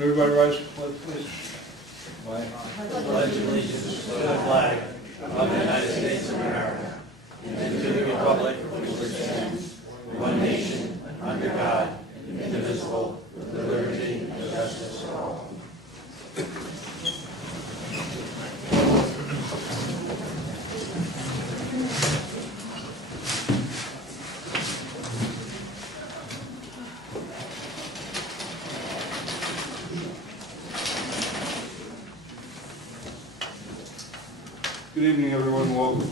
Everybody rise for the pledge, please. I pledge allegiance to the flag of the United States of America and to the republic for which it stands, one nation, under God, indivisible, with liberty and justice for all. Good evening, everyone. Welcome.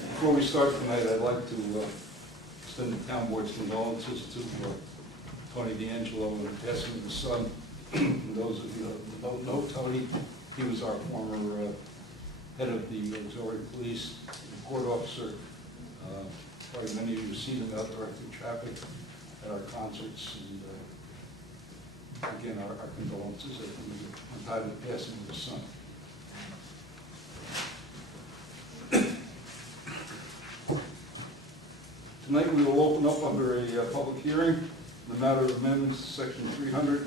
Before we start tonight, I'd like to extend the town board's condolences to Tony D'Angelo and the passing of his son. Those of you who don't know Tony, he was our former head of the auxiliary police, court officer. Probably many of you have seen him out directing traffic at our concerts. And again, our condolences at the time of the passing of his son. Tonight we will open up under a public hearing in the matter of amendments to section 300-3,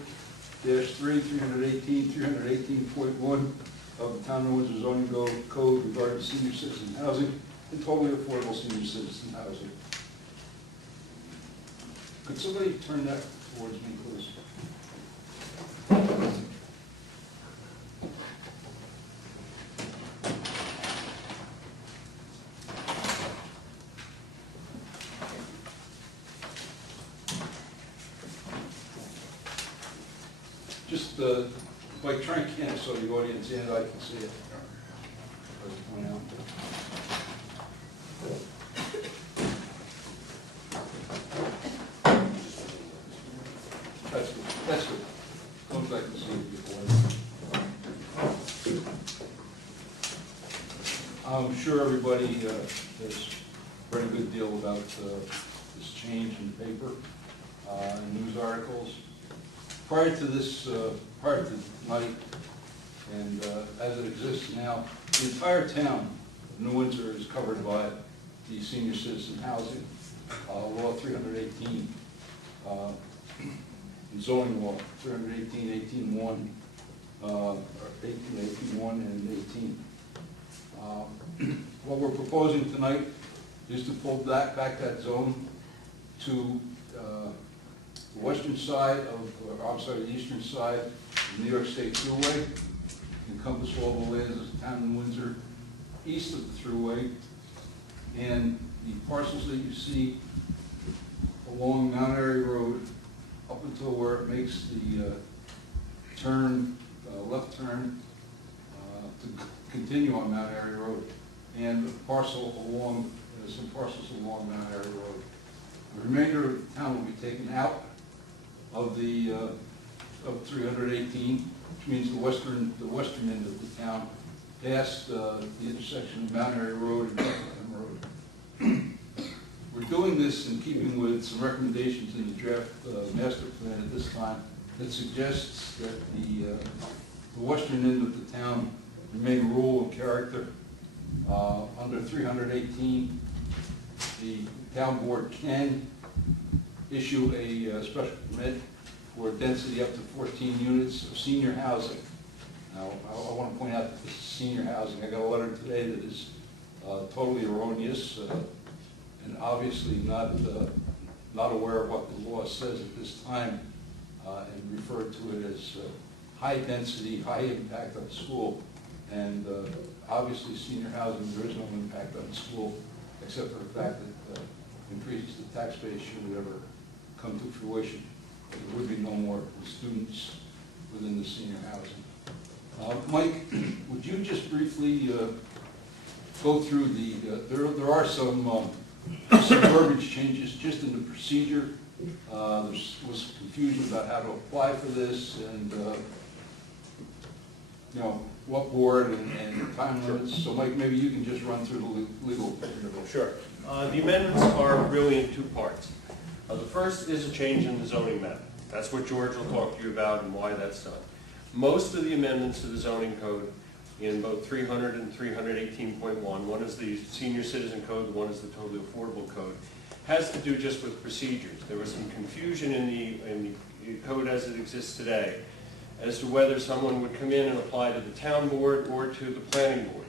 318, 318.1 of the Town of Windsor zoning code regarding senior citizen housing and totally affordable senior citizen housing. Could somebody turn that towards me, please? Just like try and can so the audience and I can see it. That's good. That's good. As long as I can see it before. I'm sure everybody has read a good deal about this change in the paper and news articles. Prior to this, prior to tonight, and as it exists now, the entire town of New Windsor is covered by the senior citizen housing law 318, zoning law 318, 18.1, or 18.1 and 18. What we're proposing tonight is to pull back that zone to the western side of, I'm sorry, the eastern side of the New York State Thruway, encompass all the lands of the town of Windsor, east of the Thruway, and the parcels that you see along Mount Airy Road up until where it makes the turn, left turn, to continue on Mount Airy Road, and the parcel along, some parcels along Mount Airy Road. The remainder of the town will be taken out of the of 318, which means the western end of the town, past the intersection of Mount Airy Road and Buckingham Road. We're doing this in keeping with some recommendations in the draft master plan at this time that suggests that the western end of the town remain rural in character. Under 318, the town board can issue a special permit for a density up to 14 units of senior housing. Now, I want to point out that this is senior housing. I got a letter today that is totally erroneous and obviously not aware of what the law says at this time, and referred to it as high density, high impact on school. And obviously senior housing, there is no impact on the school except for the fact that increases the tax base should it ever come to fruition. There would be no more students within the senior housing. Mike, would you just briefly go through the, there are some verbiage changes just in the procedure. There was confusion about how to apply for this and you know, what board and time limits. So Mike, maybe you can just run through the legal. Sure. The amendments are really in two parts. The first is a change in the zoning map. That's what George will talk to you about and why that's done. Most of the amendments to the zoning code in both 300 and 318.1, one is the senior citizen code, one is the totally affordable code, has to do just with procedures. There was some confusion in the code as it exists today as to whether someone would come in and apply to the town board or to the planning board.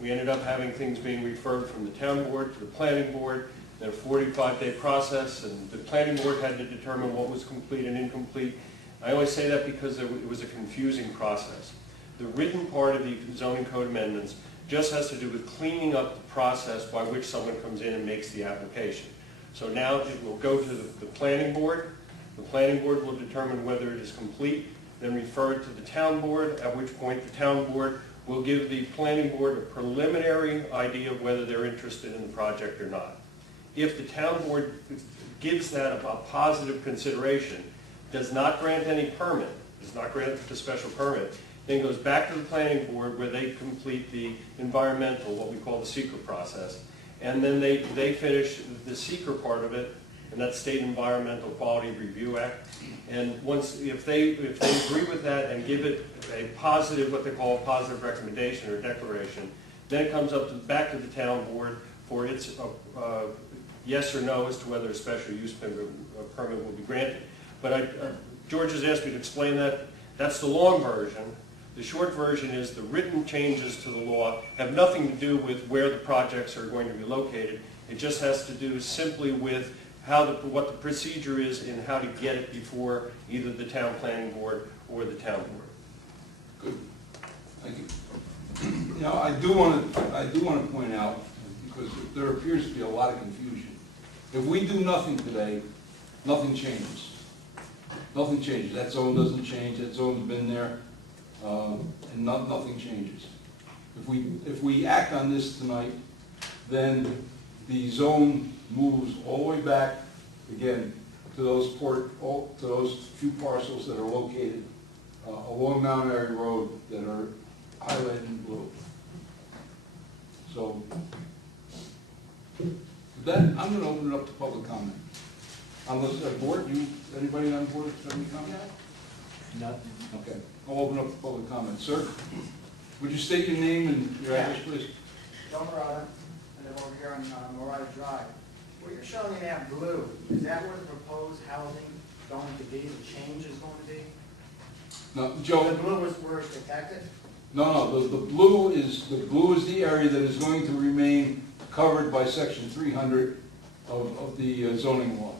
We ended up having things being referred from the town board to the planning board, then a 45-day process, and the planning board had to determine what was complete and incomplete. I only say that because it was a confusing process. The written part of the zoning code amendments just has to do with cleaning up the process by which someone comes in and makes the application. So now it will go to the planning board. The planning board will determine whether it is complete, then refer it to the town board, at which point the town board will give the planning board a preliminary idea of whether they're interested in the project or not. If the town board gives that a positive consideration, does not grant any permit, does not grant the special permit, then goes back to the planning board where they complete the environmental, what we call the seeker process, and then they finish the seeker part of it, and that's State Environmental Quality Review Act. And if they agree with that and give it a positive, what they call a positive recommendation or declaration, then it comes back to the town board for its yes or no as to whether a special use permit will be granted. But George has asked me to explain that. That's the long version. The short version is the written changes to the law have nothing to do with where the projects are going to be located. It just has to do simply with what the procedure is and how to get it before either the town planning board or the town board. Good, thank you. Now, I do want to point out, because there appears to be a lot of confusion. If we do nothing today, nothing changes. Nothing changes. That zone doesn't change. That zone's been there, and nothing changes. If we act on this tonight, then the zone moves all the way back again to those few parcels that are located along Mount Airy Road that are highlighted in blue. So, with that, I'm going to open it up to public comment. Unless the board, anybody on the board have any comment? No. Okay, I'll open up to public comment. Sir, would you state your name and your address, please? Joe Murata, I live over here on Murata Drive. What you're showing in that blue, is that where the proposed housing is going to be, the change is going to be? No, Joe. The blue is where it's protected? No, the blue is the area that is going to remain covered by Section 300 of the zoning law.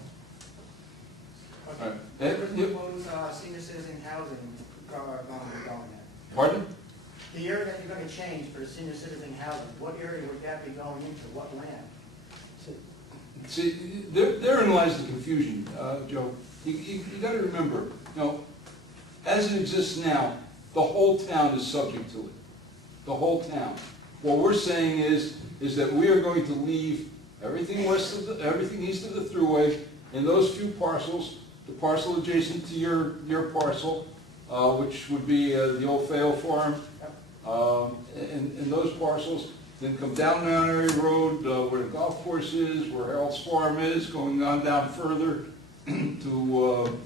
Okay. All right. Where the proposed senior citizen housing going to be going at? Pardon? The area that you're going to change for the senior citizen housing, what area would that be going into, what land? See, therein lies the confusion, Joe. You got to remember, as it exists now, the whole town is subject to it. The whole town. What we're saying is that we are going to leave everything east of the thruway, and those few parcels, the parcel adjacent to your parcel, which would be the old Fayol Farm, and those parcels, then come down Mount Airy Road where the golf course is, where Harold's Farm is, going on down further to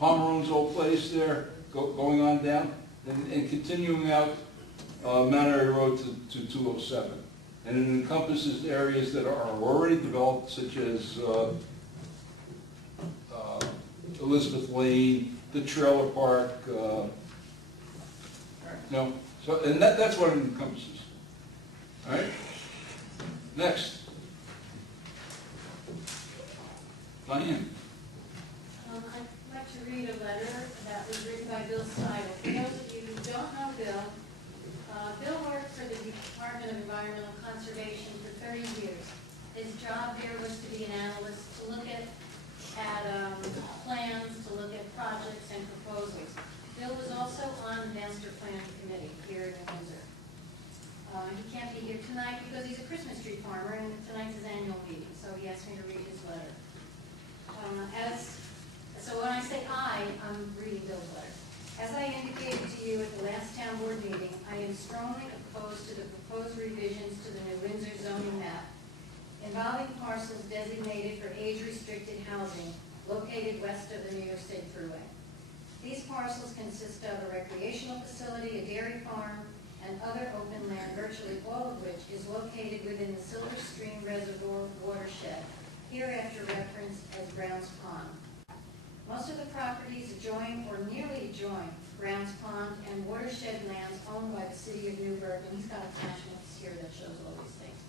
Pomeroy's old place there, going on down, and continuing out Mount Airy Road to 207. And it encompasses areas that are already developed, such as Elizabeth Lane, the trailer park, so, and that's what it encompasses. All right? Next. Diane. I'd like to read a letter that was written by Bill Seidel. For those of you who don't know Bill, Bill worked for the Department of Environmental Conservation for 30 years. His job there was to be an analyst, to look at plans, to look at projects and proposals. Bill was also on the master plan committee here in Windsor. He can't be here tonight because he's a Christmas tree farmer and tonight's his annual meeting, so he asked me to read his letter. So when I say I'm reading Bill's letter. As I indicated to you at the last town board meeting, I am strongly opposed to the proposed revisions to the New Windsor zoning map involving parcels designated for age-restricted housing located west of the New York State Thruway. These parcels consist of a recreational facility, a dairy farm, and other open land, virtually all of which is located within the Silver Stream Reservoir watershed, hereafter referenced as Browns Pond. Most of the properties adjoin or nearly adjoin Browns Pond and watershed lands owned by the city of Newburgh, and he's got attachments here that shows all these things.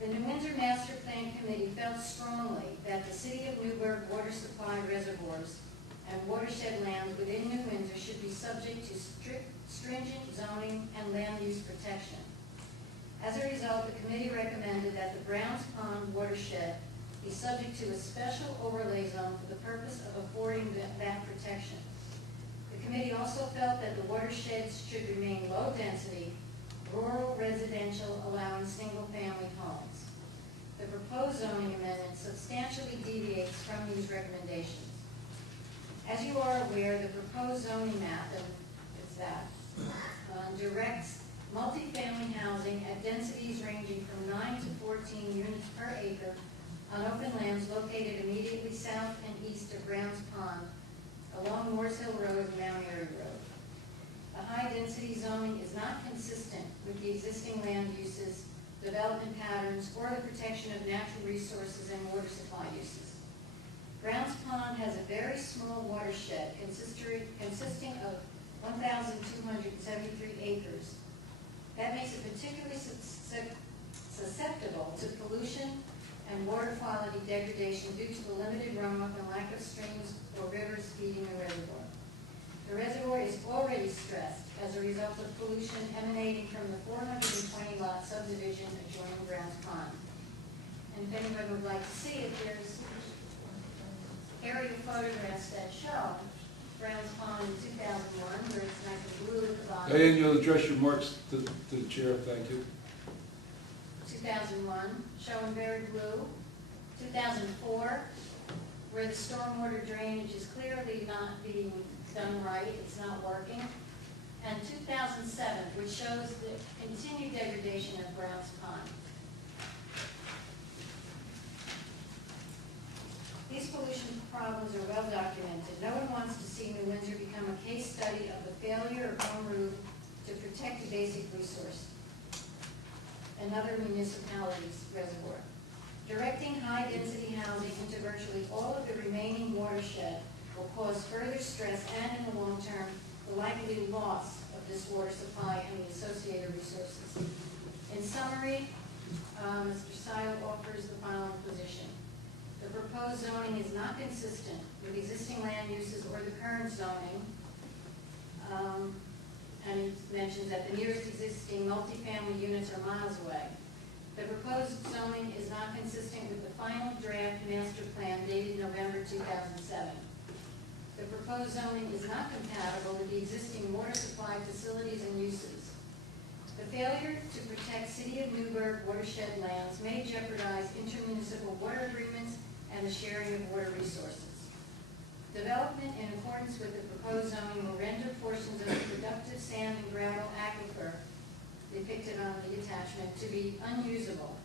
The New Windsor Master Plan Committee felt strongly that the city of Newburgh water supply reservoirs and watershed lands within New Windsor should be subject to stringent zoning and land use protection. As a result, the committee recommended that the Browns Pond watershed be subject to a special overlay zone for the purpose of affording that protection. The committee also felt that the watersheds should remain low density, rural residential, allowing single-family homes. The proposed zoning amendment substantially deviates from these recommendations. As you are aware, the proposed zoning map, and it's that, directs multifamily housing at densities ranging from 9 to 14 units per acre on open lands located immediately south and east of Browns Pond, along Moores Hill Road and Mount Airy Road. The high-density zoning is not consistent with the existing land uses, development patterns, or the protection of natural resources and water supply uses. Browns Pond has a very small watershed consisting of 1,273 acres. That makes it particularly susceptible to pollution and water quality degradation due to the limited runoff and lack of streams or rivers feeding the reservoir. The reservoir is already stressed as a result of pollution emanating from the 420-lot subdivision adjoining Browns Pond. And if anyone would like to see it, there's aerial photographs that show Browns Pond in 2001, where it's nice and blue at the bottom. Diane, you'll address your remarks to the chair, thank you. 2001, showing very blue. 2004, where the stormwater drainage is clearly not being done right, it's not working. And 2007, which shows the continued degradation of Browns Pond. These pollution problems are well documented. No one wants to see New Windsor become a case study of the failure of home rule to protect a basic resource, another municipality's reservoir. Directing high-density housing into virtually all of the remaining watershed will cause further stress and, in the long term, the likely loss of this water supply and the associated resources. In summary, Mr. Seil offers the following position. The proposed zoning is not consistent with existing land uses or the current zoning, and it mentions that the nearest existing multifamily units are miles away. The proposed zoning is not consistent with the final draft master plan dated November 2007. The proposed zoning is not compatible with the existing water supply facilities and uses. The failure to protect City of Newburgh watershed lands may jeopardize intermunicipal water agreements and the sharing of water resources. Development in accordance with the proposed zoning will render portions of the productive sand and gravel aquifer depicted on the attachment to be unusable,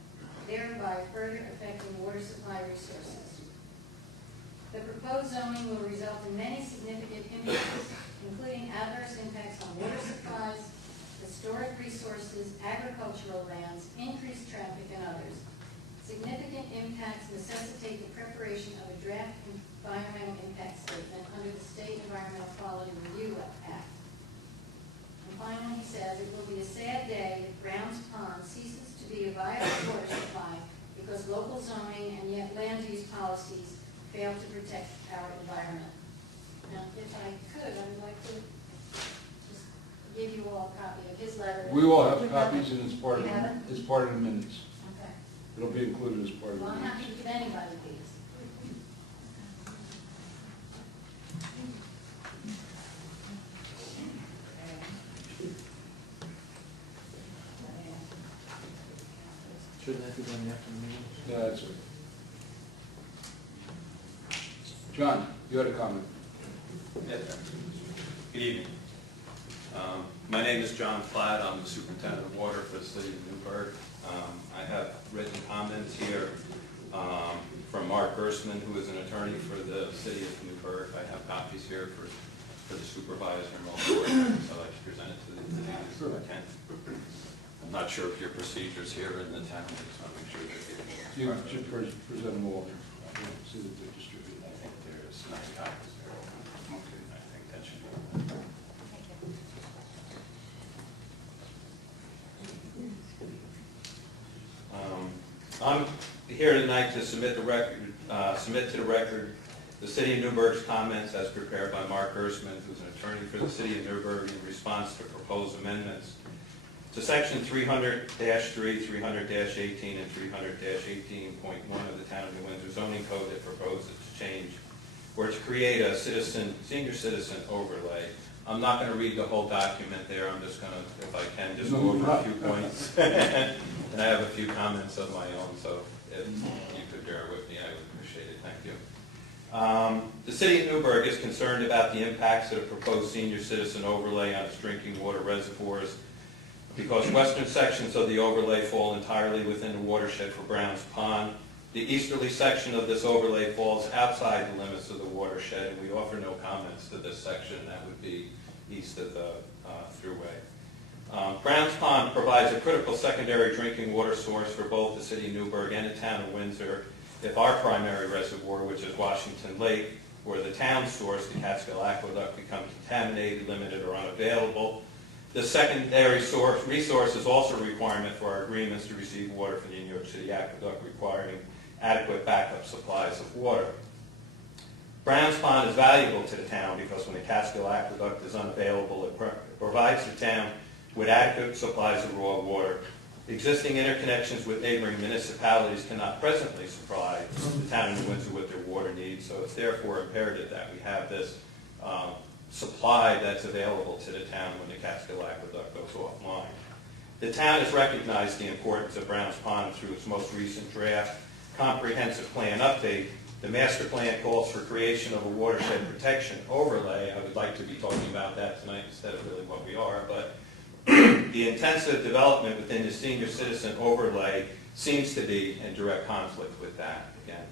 thereby further affecting water supply resources. The proposed zoning will result in many significant impacts, including adverse impacts on water supplies, historic resources, agricultural lands, increased traffic, and others. Significant impacts necessitate the preparation of a draft environmental impact statement under the State Environmental Quality Review Act. And finally, he says, it will be a sad day if Browns Pond ceases to be a viable water supply because local zoning and yet land use policies fail to protect our environment. Now, if I could, I would like to just give you all a copy of his letter. We all have copies, and it's part of, You have it? it's part of the minutes. Okay. It'll be included as part of the Well, I'm minutes. happy to give anybody these. Shouldn't that be done after the meeting? Yeah, that's it. John, you had a comment. Yes, sir. Good evening. My name is John Platt. I'm the superintendent of water for the city of Newburgh. I have written comments here from Mark Gersman, who is an attorney for the city of Newburgh. I have copies here for for the supervisor and all the board members. I'd like to present it to the leaders if I can. I'm not sure if your procedures here in the town, I just want to make sure that You should present them all. See that they're distributed. I think there's nice copies there. Okay. I think that should be. I'm here tonight to submit to the record the City of Newburgh's comments as prepared by Mark Ersman, who's an attorney for the City of Newburgh in response to proposed amendments to Section 300-3, 300-18, and 300-18.1 of the Town of New Windsor zoning code that proposes to change or to create a senior citizen overlay. I'm not going to read the whole document there. I'm just going to, if I can, just go over a few points. And I have a few comments of my own, so if you could bear with me, I would appreciate it. Thank you. The City of Newburgh is concerned about the impacts of the proposed senior citizen overlay on its drinking water reservoirs because western sections of the overlay fall entirely within the watershed for Browns Pond. The easterly section of this overlay falls outside the limits of the watershed, and we offer no comments to this section. That would be east of the thruway. Browns Pond provides a critical secondary drinking water source for both the City of Newburgh and the Town of Windsor. If our primary reservoir, which is Washington Lake, or the town source, the Catskill Aqueduct, become contaminated, limited, or unavailable, the secondary resource is also a requirement for our agreements to receive water from the New York City Aqueduct, requiring adequate backup supplies of water. Browns Pond is valuable to the town because when the Catskill Aqueduct is unavailable, it provides the town with adequate supplies of raw water. Existing interconnections with neighboring municipalities cannot presently supply the town of New Windsor with their water needs, so it's therefore imperative that we have this supply that's available to the town when the Catskill Aqueduct goes offline. The town has recognized the importance of Browns Pond through its most recent draft comprehensive plan update. The master plan calls for creation of a watershed protection overlay. I would like to be talking about that tonight instead of really what we are, but the intensive development within the senior citizen overlay seems to be in direct conflict with that again.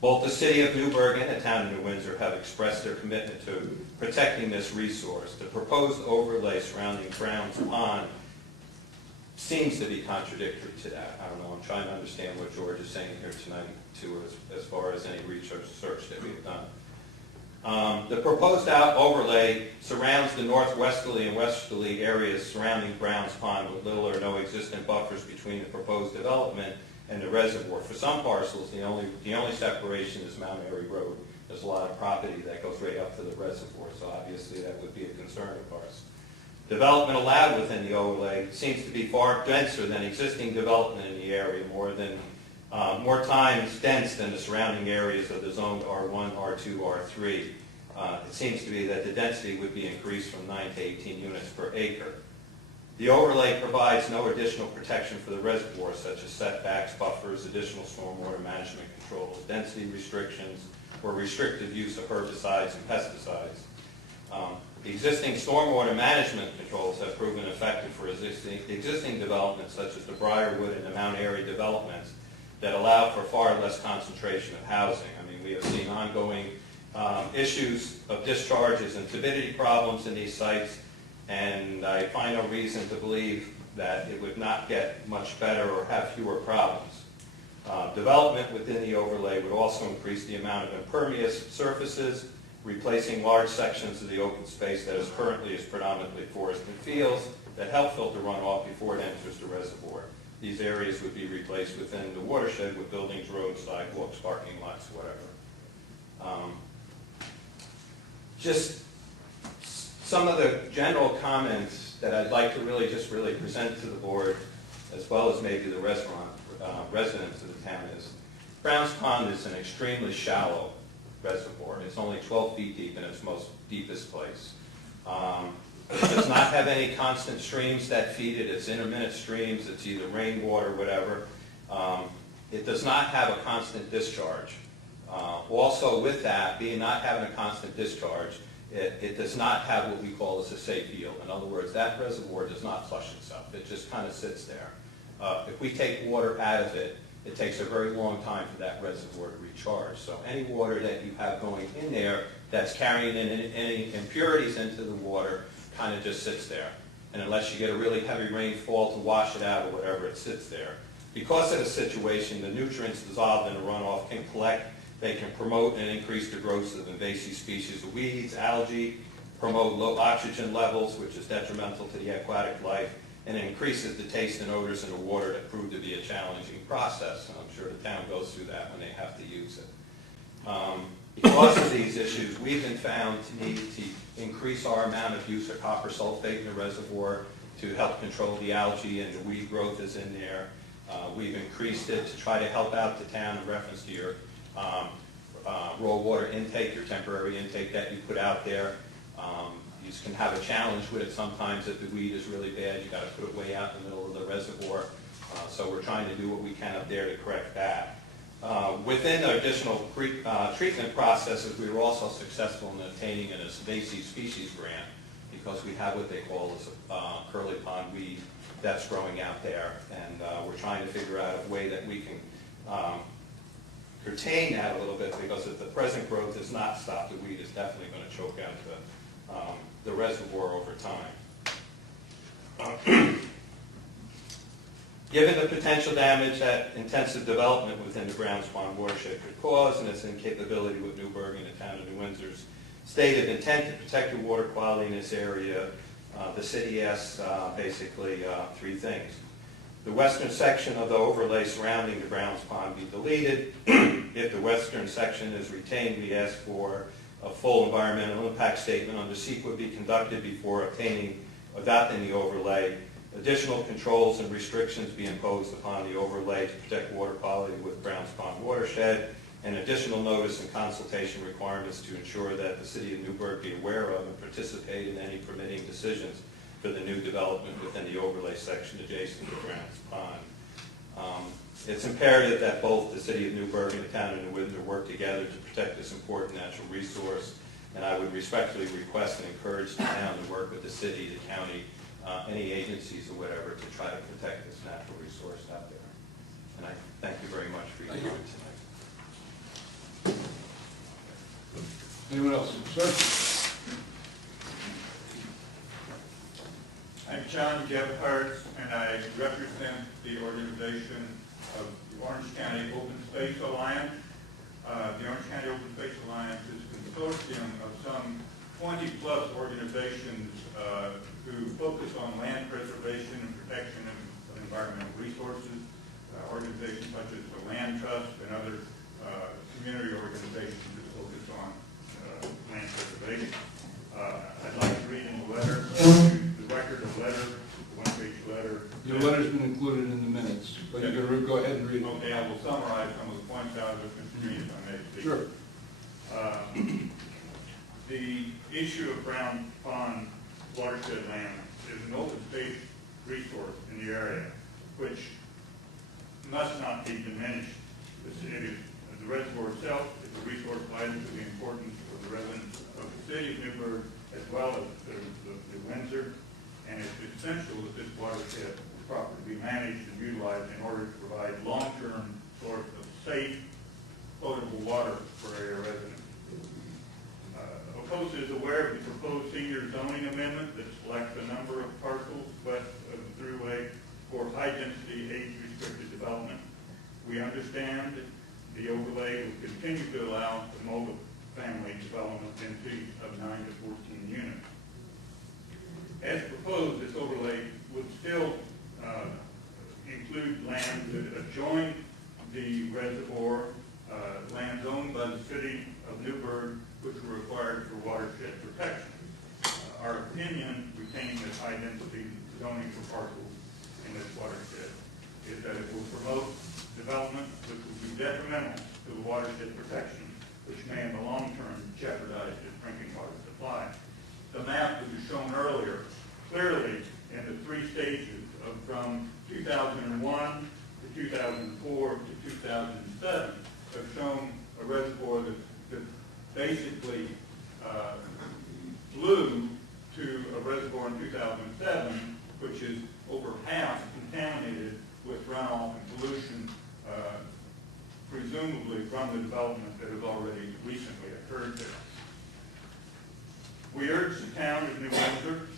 Both the City of Newburgh and the Town of New Windsor have expressed their commitment to protecting this resource. The proposed overlay surrounding Browns Pond seems to be contradictory to that. I don't know, I'm trying to understand what George is saying here tonight too, as far as any research that we've done. The proposed overlay surrounds the northwesterly and westerly areas surrounding Browns Pond with little or no existing buffers between the proposed development and the reservoir. For some parcels, the only separation is Mount Airy Road. There's a lot of property that goes right up to the reservoir, so obviously that would be a concern of ours. Development allowed within the overlay seems to be far denser than existing development in the area, more times dense than the surrounding areas of the zone R1, R2, R3. It seems to be that the density would be increased from 9 to 18 units per acre. The overlay provides no additional protection for the reservoir, such as setbacks, buffers, additional stormwater management controls, density restrictions, or restrictive use of herbicides and pesticides. The existing stormwater management controls have proven effective for existing developments such as the Briarwood and the Mount Airy developments that allow for far less concentration of housing. I mean, we have seen ongoing issues of discharges and turbidity problems in these sites, and I find no reason to believe that it would not get much better or have fewer problems. Development within the overlay would also increase the amount of impervious surfaces, replacing large sections of the open space that is currently predominantly forested fields that help filter runoff before it enters the reservoir. These areas would be replaced within the watershed with buildings, roads, sidewalks, parking lots, whatever. Just some of the general comments that I'd like to really present to the board, as well as maybe the residents of the town, is Browns Pond is an extremely shallow reservoir. It's only 12 feet deep in its most deepest place. It does not have any constant streams that feed it. It's intermittent streams. It's either rainwater, whatever. It does not have a constant discharge. Also with that, not having a constant discharge, it does not have what we call as a safe yield. In other words, that reservoir does not flush itself. It just kind of sits there. If we take water out of it, it takes a very long time for that reservoir to recharge. So any water that you have going in there that's carrying in any impurities into the water kind of just sits there. And unless you get a really heavy rainfall to wash it out or whatever, it sits there. Because of the situation, the nutrients dissolved in the runoff can collect, they can promote and increase the growth of invasive species of weeds, algae, promote low oxygen levels, which is detrimental to the aquatic life, and it increases the taste and odors in the water that prove to be a challenging process. And I'm sure the town goes through that when they have to use it. Because of these issues, we've been found to need to increase our amount of use of copper sulfate in the reservoir to help control the algae and the weed growth is in there. We've increased it to try to help out the town in reference to your raw water intake, your temporary intake that you put out there. You can have a challenge with it sometimes if the weed is really bad. You've got to put it way out in the middle of the reservoir. So we're trying to do what we can up there to correct that. Within the additional treatment processes, we were also successful in obtaining an invasive species grant because we have what they call as a curly pond weed that's growing out there. And we're trying to figure out a way that we can curtail that a little bit because if the present growth does not stop, the weed is definitely going to choke out the reservoir over time. Given the potential damage that intensive development within the Browns Pond watershed could cause and its incapability with Newburgh and the town of New Windsor's stated intent to protect the water quality in this area, the city asks basically three things. The western section of the overlay surrounding the Browns Pond be deleted. If the western section is retained, we ask for a full environmental impact statement under SEQA be conducted before adopting the overlay. Additional controls and restrictions be imposed upon the overlay to protect water quality with Browns Pond watershed, and additional notice and consultation requirements to ensure that the city of Newburgh be aware of and participate in any permitting decisions for the new development within the overlay section adjacent to Browns Pond. It's imperative that both the city of Newburgh and the town of New Windsor work together to protect this important natural resource, and I would respectfully request and encourage the town to work with the city, the county, any agencies or whatever to try to protect this natural resource out there. And I thank you very much for your time tonight. Anyone else? Sir? I'm John Gebhardt, and I represent the organization of the Orange County Open Space Alliance. The Orange County Open Space Alliance is a consortium of some 20-plus organizations who focus on land preservation and protection of environmental resources, organizations such as the Land Trust and other community organizations that focus on land preservation. I'd like to read in the letter, the record of letter, the one-page letter. Your letter's been included in the minutes, but you can go ahead and read it. Okay, I will summarize some of the points out of Mr. Green, if I may speak. Sure. The issue of Brown Pond watershed land is an open space resource in the area, which must not be diminished. The reservoir itself is a resource vital to the importance of the residents of the city of Newburgh as well as the Windsor, and it's essential that this watershed is properly managed and utilized in order to provide long-term source of safe, potable water for area residents. OPOSA is aware of the proposed senior zoning amendment that selects a number of parcels west of the thruway for high-density, age-restricted development. We understand that the overlay will continue to allow the multi-family development densities of 9 to 14 units. As proposed, this overlay would still include land that adjoin the reservoir, lands owned by the city of Newburgh, which are required for watershed protection. Our opinion, retaining this high-density zoning for parcels in this watershed, is that it will promote development which will be detrimental to the watershed protection, which may in the long term jeopardize its drinking water supply. The map that was shown earlier, clearly in the three stages of from 2001 to 2004 to 2007, have shown a reservoir that basically flew to a reservoir in 2007, which is over half contaminated with runoff and pollution presumably from the development that has already recently occurred there. We urge the town of New Windsor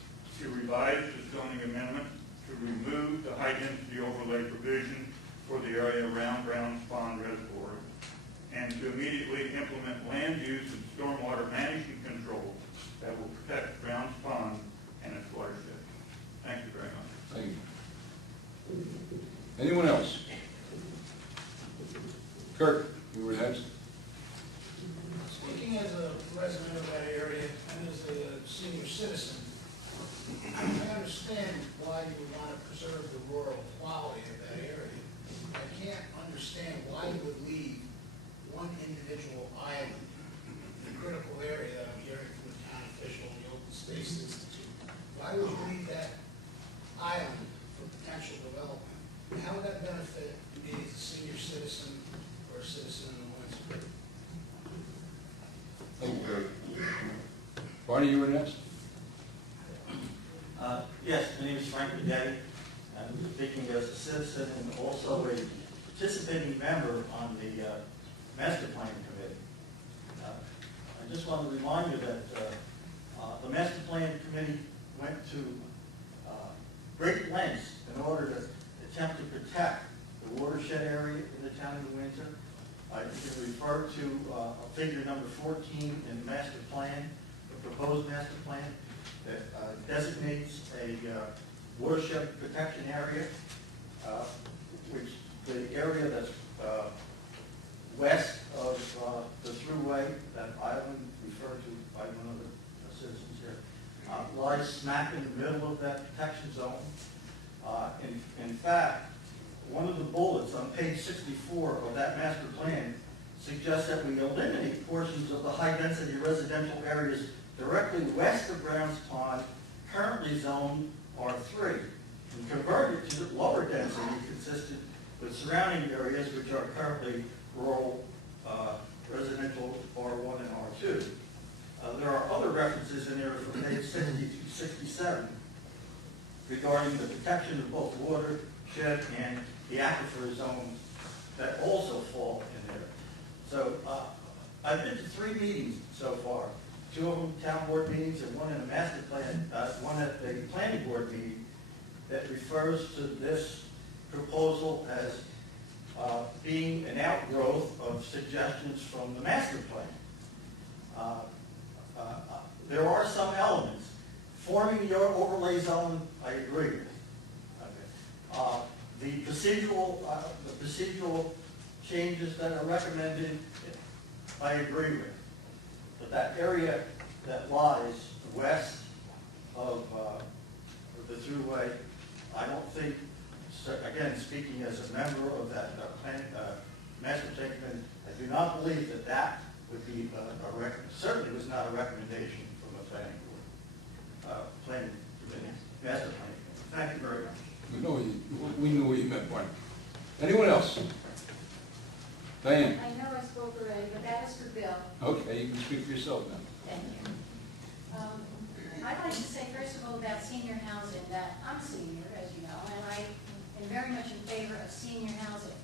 to revise the zoning amendment to remove the high density overlay provision for the area around Browns Pond Reservoir and to immediately implement land use and stormwater management controls that will protect Browns Pond and its watershed. Thank you very much. Thank you. Anyone else? Kirk, you were next. Speaking as a resident of that area and as a senior citizen, I understand why you would want to preserve the rural quality of that area. I can't understand why you would leave one individual island in the critical area that I'm hearing from the town official and the Open Space Institute. Why would you leave that island for potential development? And how would that benefit me as a senior citizen or a citizen in the Windsor? Thank you, Kirk. Barney, you were next. Yes, my name is Frank Bedetti. I'm speaking as a citizen and also a participating member on the Master Planning Committee. I just want to remind you that the Master Planning Committee went to great lengths in order to attempt to protect the watershed area in the town of New Windsor. I can refer to figure number 14 in the master plan, the proposed master plan, that designates a watershed protection area, which the area that's west of the thruway, that island referred to by one of the citizens here, lies smack in the middle of that protection zone. In fact, one of the bullets on page 64 of that master plan suggests that we eliminate portions of the high-density residential areas directly west of Browns Pond, currently zoned R3, and convert it to the lower density consistent with surrounding areas which are currently rural residential R1 and R2. There are other references in there from page 60 to 67 regarding the protection of both watershed and the aquifer zones that also fall in there. So I've been to 3 meetings so far, 2 of them town board meetings and 1 in a master plan, 1 at the planning board meeting that refers to this proposal as being an outgrowth of suggestions from the master plan. There are some elements. Forming your overlay zone, I agree with. Okay. The procedural changes that are recommended, I agree with. But that area that lies west of the thruway, I don't think, again, speaking as a member of that master plan committee, I do not believe that that would be certainly was not a recommendation from the planning board, planning committee, master planning committee. Thank you very much. We knew what you meant, Barney. Anyone else? Diane? I know I spoke already, but that is for Bill. Okay, you can speak for yourself now. Thank you. I'd like to say, first of all, about senior housing, that I'm a senior, as you know, and I am very much in favor of senior housing.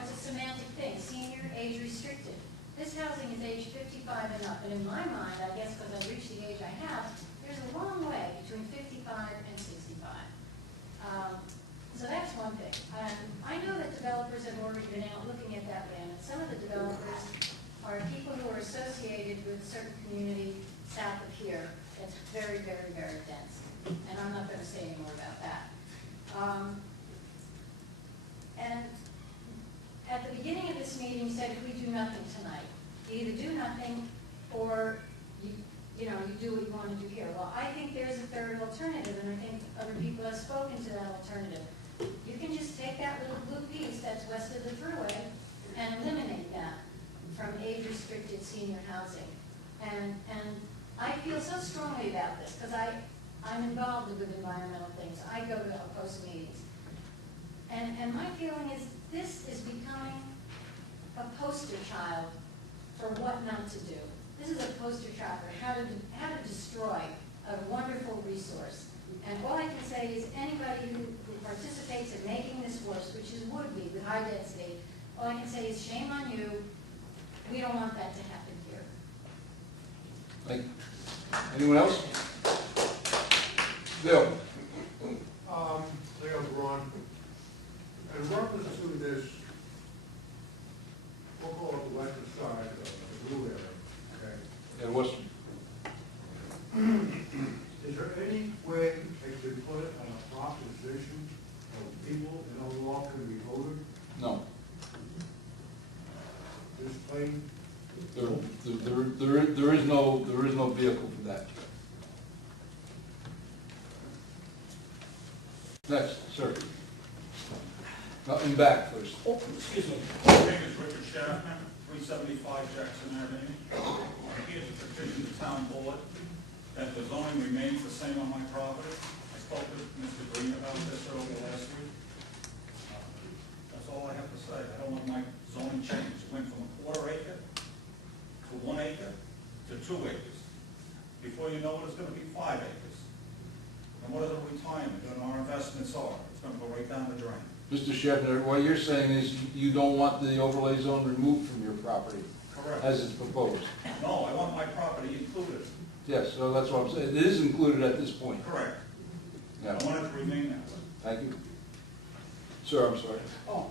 It's a semantic thing, senior, age restricted. This housing is age 55 and up, and in my mind, I guess because I've reached the age I have, there's a long way between 55 and 65. So that's one thing. I know that developers have already been out looking at that land, and some of the developers are people who are associated with a certain community south of here that's very, very, very dense. And I'm not going to say any more about that. And at the beginning of this meeting, you said if we do nothing tonight, you either do nothing or you do what you want to do here. Well, I think there's a third alternative, and I think other people have spoken to that alternative. You can just take that little blue piece that's west of the thruway and eliminate that from age-restricted senior housing. And I feel so strongly about this because I'm involved with environmental things. I go to post meetings. And my feeling is this is becoming a poster child for what not to do. This is a poster child for how to destroy a wonderful resource. And all I can say is anybody who participates in making this worse, which is would-be with high density, all I can say is shame on you. We don't want that to happen here. Thank you. Anyone else? Bill? Leo Braun. In reference to this, we'll call it the western side of the blue area, okay? And what's, Is there any way they could put it on a proposition of people in overall can be voted? no. This plain, There is no vehicle for that. Next, sir. In back first. Oh, excuse me. My name is Richard Schaffner, 375 Jackson Avenue. I'm here to petition the town board that the zoning remains the same on my property. I spoke with Mr. Green about this earlier last week. That's all I have to say. I don't want my zoning changed. It went from a 1/4 acre to 1 acre to 2 acres. Before you know it, it's going to be 5 acres. And what are the retirement and our investments are? It's going to go right down the drain. Mr. Shevner, what you're saying is you don't want the overlay zone removed from your property Correct. as it's proposed. No, I want my property included. Yes, so that's what I'm saying. It is included at this point. Correct. Yeah, I want it to remain that way. thank you. Sir, I'm sorry. Oh,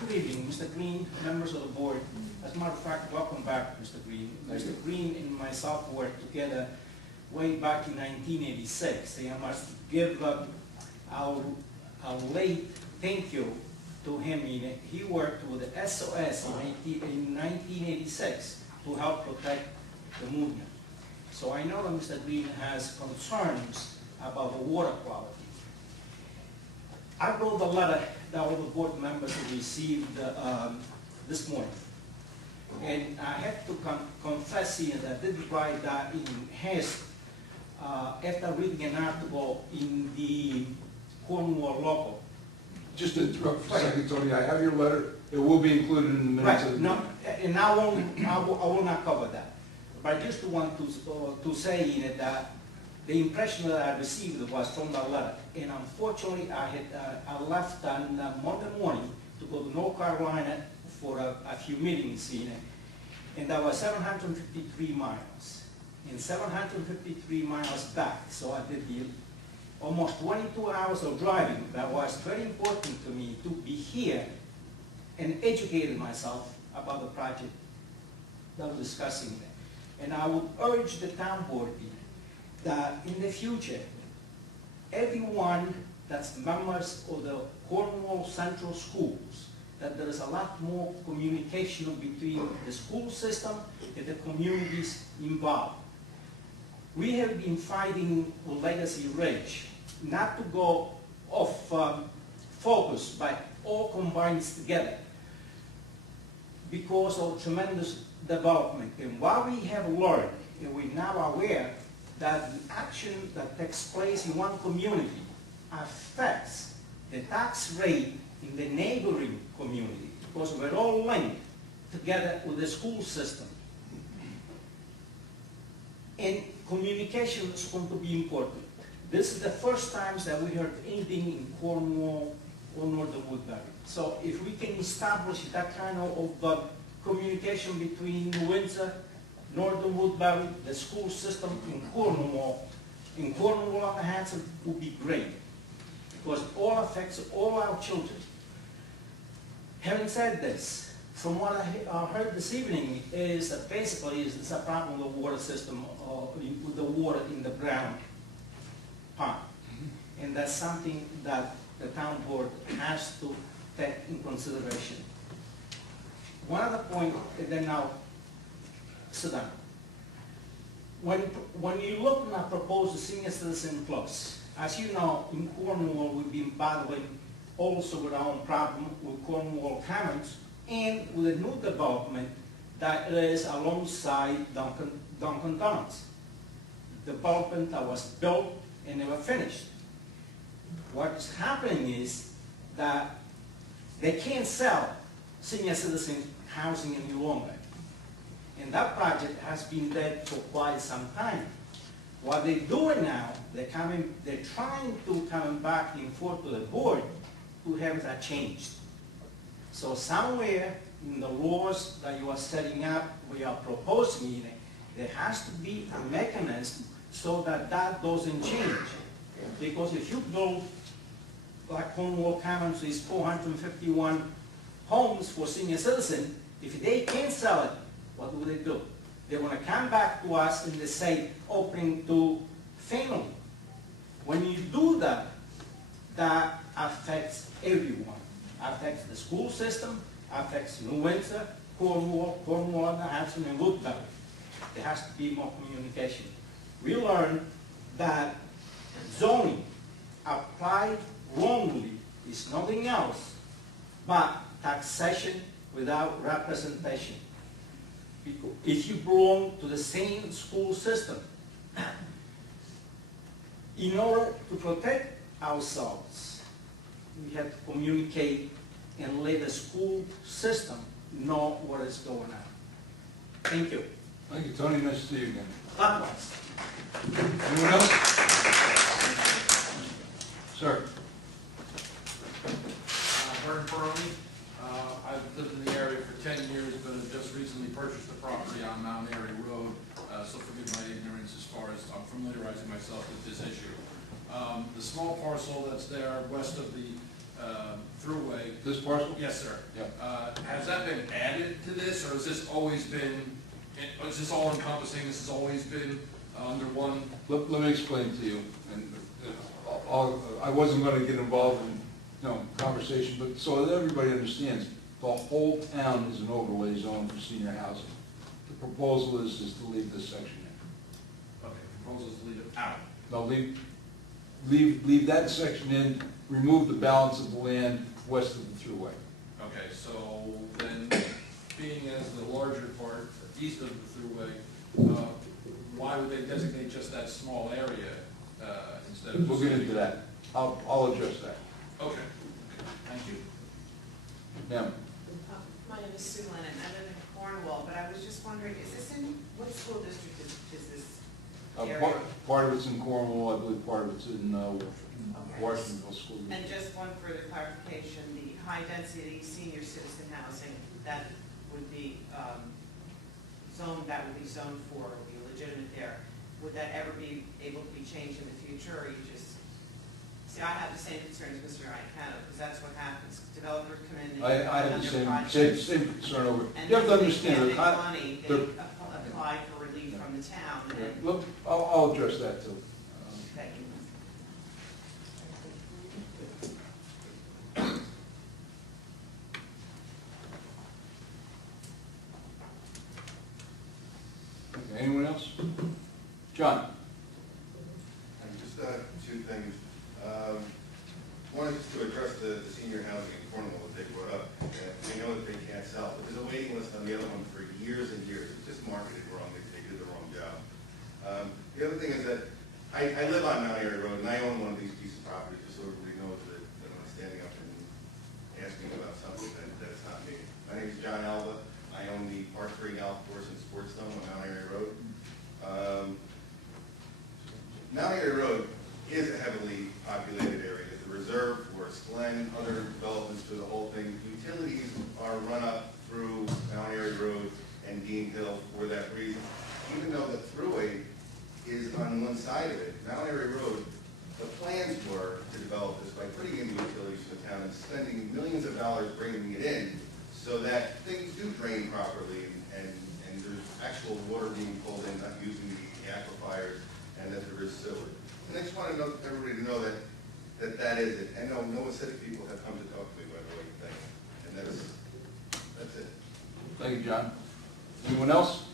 good evening, Mr. Green, members of the board. As a matter of fact, welcome back, Mr. Green. Thank you. Mr. Green and myself worked together way back in 1986. And I must give our late thank you to him. He worked with the SOS in 1986 to help protect the movement. So I know that Mr. Green has concerns about the water quality. I wrote the letter that all the board members received this morning. And I have to confess here that I did write that in haste after reading an article in the Cornwall Local. Just to interrupt for a second, Tony, I have your letter. It will be included in the minutes of the Right, no, meeting. and I will not cover that. But I just want to say in it that the impression that I received was from the letter. And unfortunately, I left on Monday morning to go to North Carolina for a few meetings in it. And that was 753 miles. And 753 miles back. So I did almost 22 hours of driving. That was very important to me to be here and educated myself about the project that we're discussing there. And I would urge the town board that in the future, everyone that's members of the Cornwall Central Schools, that there is a lot more communication between the school system and the communities involved. We have been fighting with Legacy Ridge not to go off focus, but all combined together because of tremendous development. And what we have learned, and we're now aware that the action that takes place in one community affects the tax rate in the neighboring community, because we're all linked together with the school system. And communication is going to be important. This is the first time that we heard anything in Cornwall or Northern Woodbury. So if we can establish that kind of communication between Windsor, Northern Woodbury, the school system in Cornwall on the Hanson would be great, because it all affects all our children. Having said this, from what I heard this evening, is that basically it's a problem with the water system, with the water in the ground pond. And that's something that the town board has to take in consideration. One other point, and then I'll sit down. When you look at proposed senior citizen plus, as you know, in Cornwall we've been battling also with our own problem with Cornwall Commons and with a new development that is alongside Dunkin' Donuts. Development that was built and never finished. What is happening is that they can't sell senior citizen housing any longer. And that project has been dead for quite some time. What they're doing now, they're trying to come back and forth to the board to have that changed. So somewhere in the laws that you are setting up, we are proposing, there has to be a mechanism so that that doesn't change. Because if you build, like Cornwall Commons is 451 homes for senior citizens, if they can't sell it, what do they do? They're gonna come back to us and they say, open to family. When you do that, that affects everyone. Affects the school system, affects New Windsor, Cornwall, Hampton, and Woodbury. There has to be more communication. We learned that zoning applied wrongly is nothing else but taxation without representation. Because if you belong to the same school system, in order to protect ourselves, we have to communicate and let the school system know what is going on. Thank you. Thank you, Tony. Nice to see you again. Likewise. Anyone else? Sir? Vern Peroni. I've lived in the area for 10 years, but have just recently purchased a property on Mount Airy Road, so forgive my ignorance as far as I'm familiarizing myself with this issue. The small parcel that's there west of the thruway. This parcel? Yes, sir. Yeah. Has that been added to this, or has this always been, is this all encompassing, this has always been under one? Let me explain to you, and I wasn't going to get involved in, conversation, but so that everybody understands, the whole town is an overlay zone for senior housing. The proposal is to leave this section in. Okay, proposal is to leave it out. No, leave that section in, remove the balance of the land west of the thruway. Okay, so then, being as the larger part east of the thruway, why would they designate just that small area instead of? We'll get into that. I'll address that. Okay, thank you. Ma'am? My name is Sue Lennon. I live in Cornwall, but I was just wondering, is this in, what school district is this area? Part of it's in Cornwall, I believe part of it's in Washingtonville School District. And just one further clarification, the high-density senior citizen housing, that would be zoned for, would be legitimate there. Would that ever be able to be changed in the future, or you just, see, I have the same concerns as Mr. Iacono, because that's what happens. Developers come in and I have build the their projects, same concern over. and You have to then they understand, can't make money, they they're- apply for relief from the town, and look, I'll address that too. thank you. Okay, anyone else? John? Just two things. One is to address the senior housing in Cornwall that they brought up. We know that they can't sell, but there's a waiting list on the other one for years and years. It's just marketed wrong. They did the wrong job. The other thing is that I live on Mount Airy Road, and I own one of these pieces of property, just so everybody knows that I'm not standing up and asking about something that it's not me. My name is John Alva. I own the Park 3 Golf Course and Sports Dome on Mount Airy Road. Mount Airy Road is a heavily populated area. The reserve, Forest Glen, other developments through the whole thing. Utilities are run up through Mount Airy Road and Dean Hill for that reason. Even though the thruway is on one side of it, Mount Airy Road, the plans were to develop this by putting in utilities for the town and spending millions of dollars bringing it in so that things do drain properly and there's actual water being pulled in, not using the aquifers, and that there is sewage. And I just want to know, everybody to know that is it. And no acidic people have come to talk to me, by the way, thanks. And that's it. Thank you, John. Anyone else?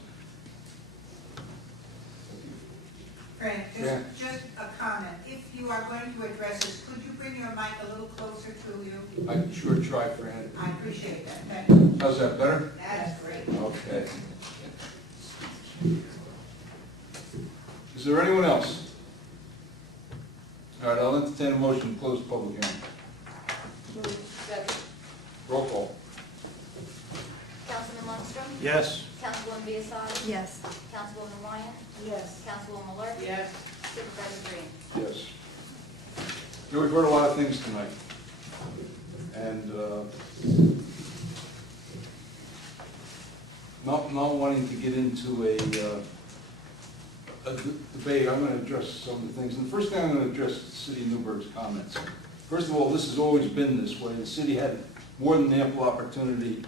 Frank, Yeah. just a comment. If you are going to address this, could you bring your mic a little closer to you? I sure try, Fran. I appreciate that. Thank you. How's that, better? That is great. Okay. Is there anyone else? All right, I'll entertain a motion to close the public hearing. Roll call. Councilman Lundstrom? Yes. Councilwoman Biassadi? Yes. Councilwoman Ryan? Yes. Councilwoman Malert? Yes. Supervisor Green? Yes. You know, we've heard a lot of things tonight. And not wanting to get into a debate, I'm going to address some of the things. And the first thing I'm going to address is the City of Newburgh's comments. First of all, this has always been this way. The city had more than ample opportunity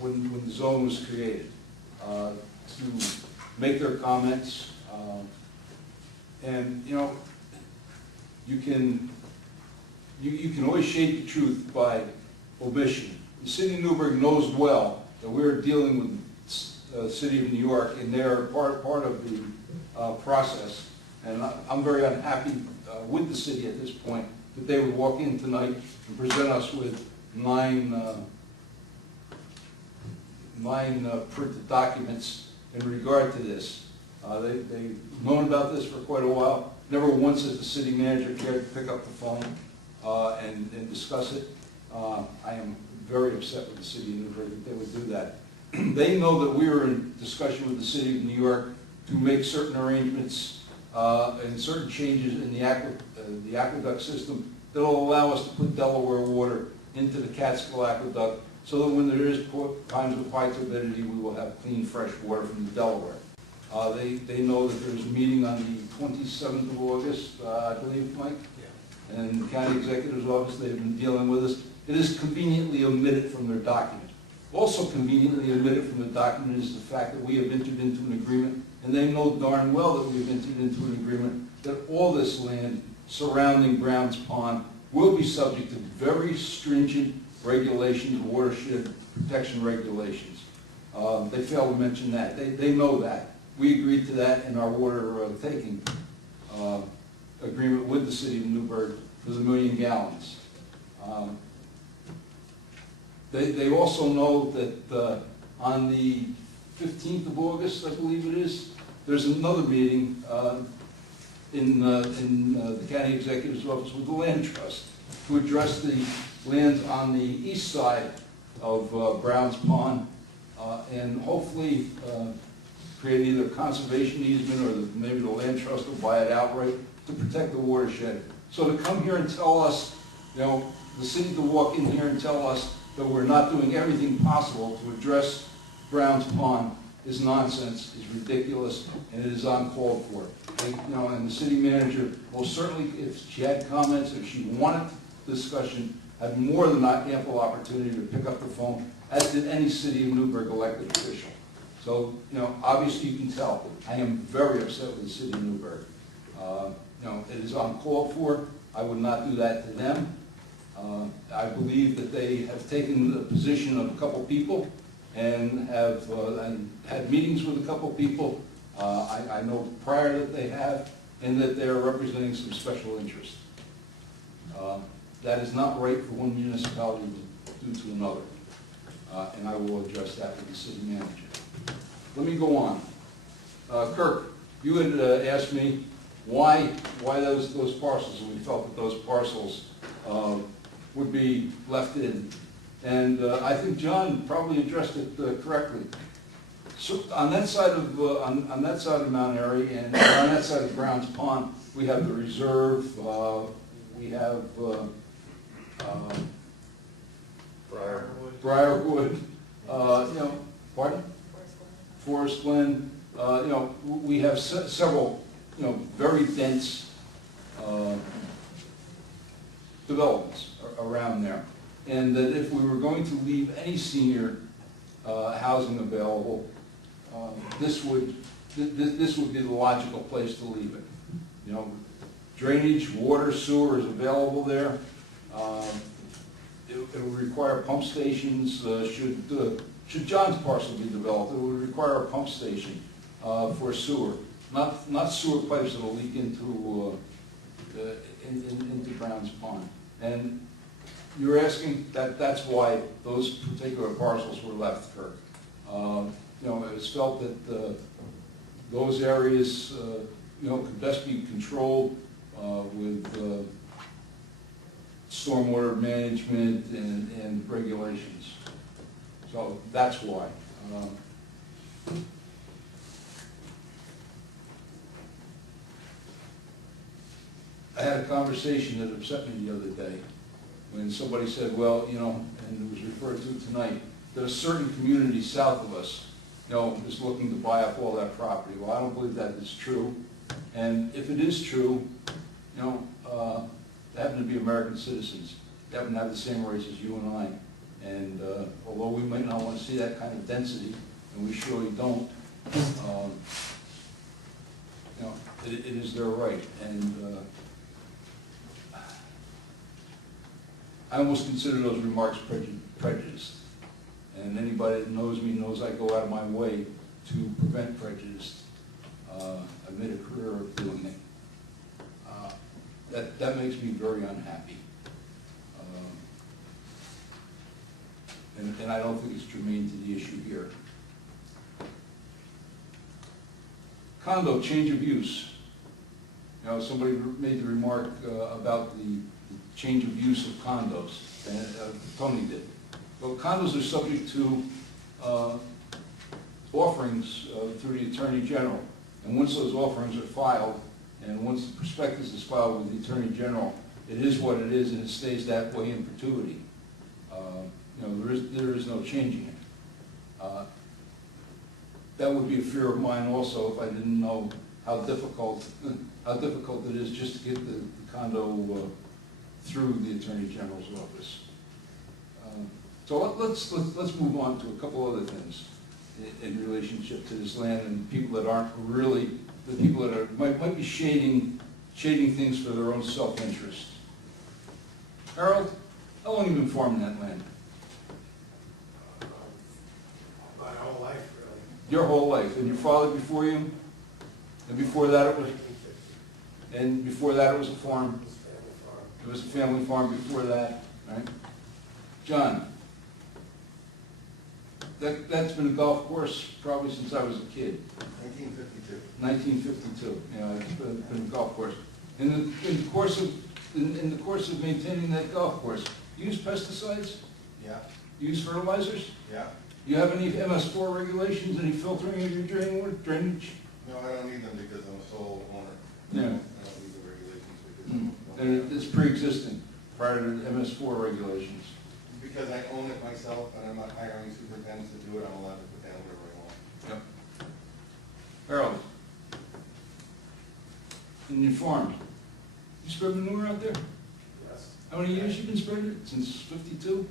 when the zone was created to make their comments. And, you know, you can always shade the truth by omission. The City of Newburgh knows well that we're dealing with the City of New York, and they're part of the process. And I'm very unhappy with the city at this point that they would walk in tonight and present us with nine printed documents in regard to this. They've known about this for quite a while. Never once has the city manager cared to pick up the phone and discuss it. I am very upset with the City of Newburgh that they would do that. They know that we were in discussion with the City of New York to make certain arrangements and certain changes in the aqueduct system that will allow us to put Delaware water into the Catskill Aqueduct so that when there is times of high turbidity, we will have clean, fresh water from the Delaware. They know that there's a meeting on the 27th of August, I believe, Mike? Yeah. And the county executive's office, they've been dealing with us. It is conveniently omitted from their document. Also conveniently omitted from the document is the fact that we have entered into an agreement, and they know darn well that we have entered into an agreement that all this land surrounding Browns Pond will be subject to very stringent regulations, watershed protection regulations. They fail to mention that. They know that. We agreed to that in our water taking agreement with the City of Newburgh for the 1 million gallons. They also know that on the 15th of August, I believe it is, there's another meeting in the county executive's office with the land trust to address the lands on the east side of Browns Pond and hopefully create either a conservation easement or maybe the land trust will buy it outright to protect the watershed. So to come here and tell us, you know, the city to walk in here and tell us that we're not doing everything possible to address Browns Pond is nonsense, is ridiculous, and it is uncalled for. And the city manager will certainly, if she had comments, if she wanted discussion, had more than ample opportunity to pick up the phone, as did any City of Newburgh elected official. So, obviously you can tell, I am very upset with the City of Newburgh. It is uncalled for. I would not do that to them. I believe that they have taken the position of a couple people and have had meetings with a couple people. I know prior that they have, and that they're representing some special interest. That is not right for one municipality to do to another. And I will address that with the city manager. Let me go on. Kirk, you had asked me why those parcels, and we felt that those parcels would be left in. And I think John probably addressed it correctly. So on that side of on that side of Mount Airy and on that side of Browns Pond, we have the reserve. We have Briarwood. Pardon? Forest Glen. We have several very dense developments around there. And that if we were going to leave any senior housing available, this would be the logical place to leave it. Drainage, water, sewer is available there. It would require pump stations. Should John's parcel be developed, it would require a pump station for sewer, not sewer pipes that will leak into Browns Pond. And you're asking that's why those particular parcels were left, Kirk. It was felt that those areas, could best be controlled with stormwater management and regulations. So that's why. I had a conversation that upset me the other day, when somebody said, well, you know, and it was referred to tonight, that a certain community south of us, you know, is looking to buy up all that property. Well, I don't believe that is true. And if it is true, you know, they happen to be American citizens. They happen to have the same rights as you and I. And although we might not want to see that kind of density, and we surely don't, you know, it is their right. And I almost consider those remarks prejudiced. And anybody that knows me knows I go out of my way to prevent prejudice. I've made a career of doing it. That makes me very unhappy. And I don't think it's germane to the issue here. Condo, change of use. You know, somebody made the remark about the change of use of condos, and Tony did. Well, condos are subject to offerings through the Attorney General. And once those offerings are filed, and once the prospectus is filed with the Attorney General, it is what it is, and it stays that way in perpetuity. You know, there is no changing it. That would be a fear of mine also if I didn't know how difficult it is just to get the condo through the Attorney General's office. So let's move on to a couple other things in relationship to this land and people that aren't really, the people that are, might be shading things for their own self-interest. Harold, how long have you been farming that land? My whole life, really. Your whole life, and your father before you? And before that it was, and before that it was a farm? It was a family farm before that, right? John, that's been a golf course probably since I was a kid. 1952. 1952, yeah, it's been a golf course. In the course of maintaining that golf course, you use pesticides? Yeah, You use fertilizers? yeah. You have any MS4 regulations, any filtering of your drainage? No, I don't need them because I'm a sole owner. No. I don't need the regulations because And it's pre-existing prior to the MS4 regulations. because I own it myself and I'm not hiring superintendents to do it, I'm allowed to put down whatever I want. Yep. Harold, in your farm, you spread manure out there? Yes. How many years you been spreading it? Since 52?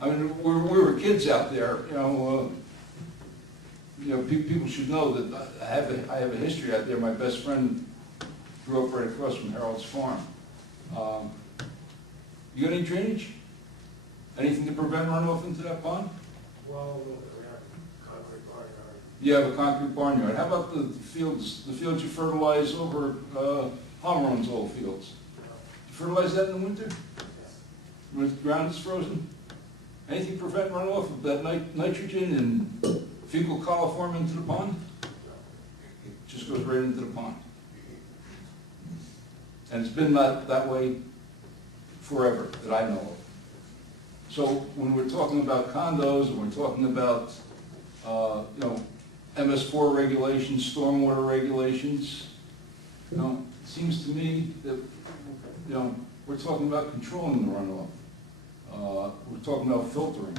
I mean, we were kids out there, people should know that I have a history out there. My best friend grew up right across from Harold's farm. You got any drainage? Anything to prevent runoff into that pond? Well, we have a concrete barnyard. You have a concrete barnyard. How about the fields you fertilize over Pomeroy's old fields? You fertilize that in the winter? Yes. When the ground is frozen? Anything prevent runoff of that nitrogen and fecal coliform into the pond? It just goes right into the pond. And it's been that way forever that I know of. So when we're talking about condos and we're talking about, MS4 regulations, stormwater regulations, it seems to me that, we're talking about controlling the runoff. We're talking about filtering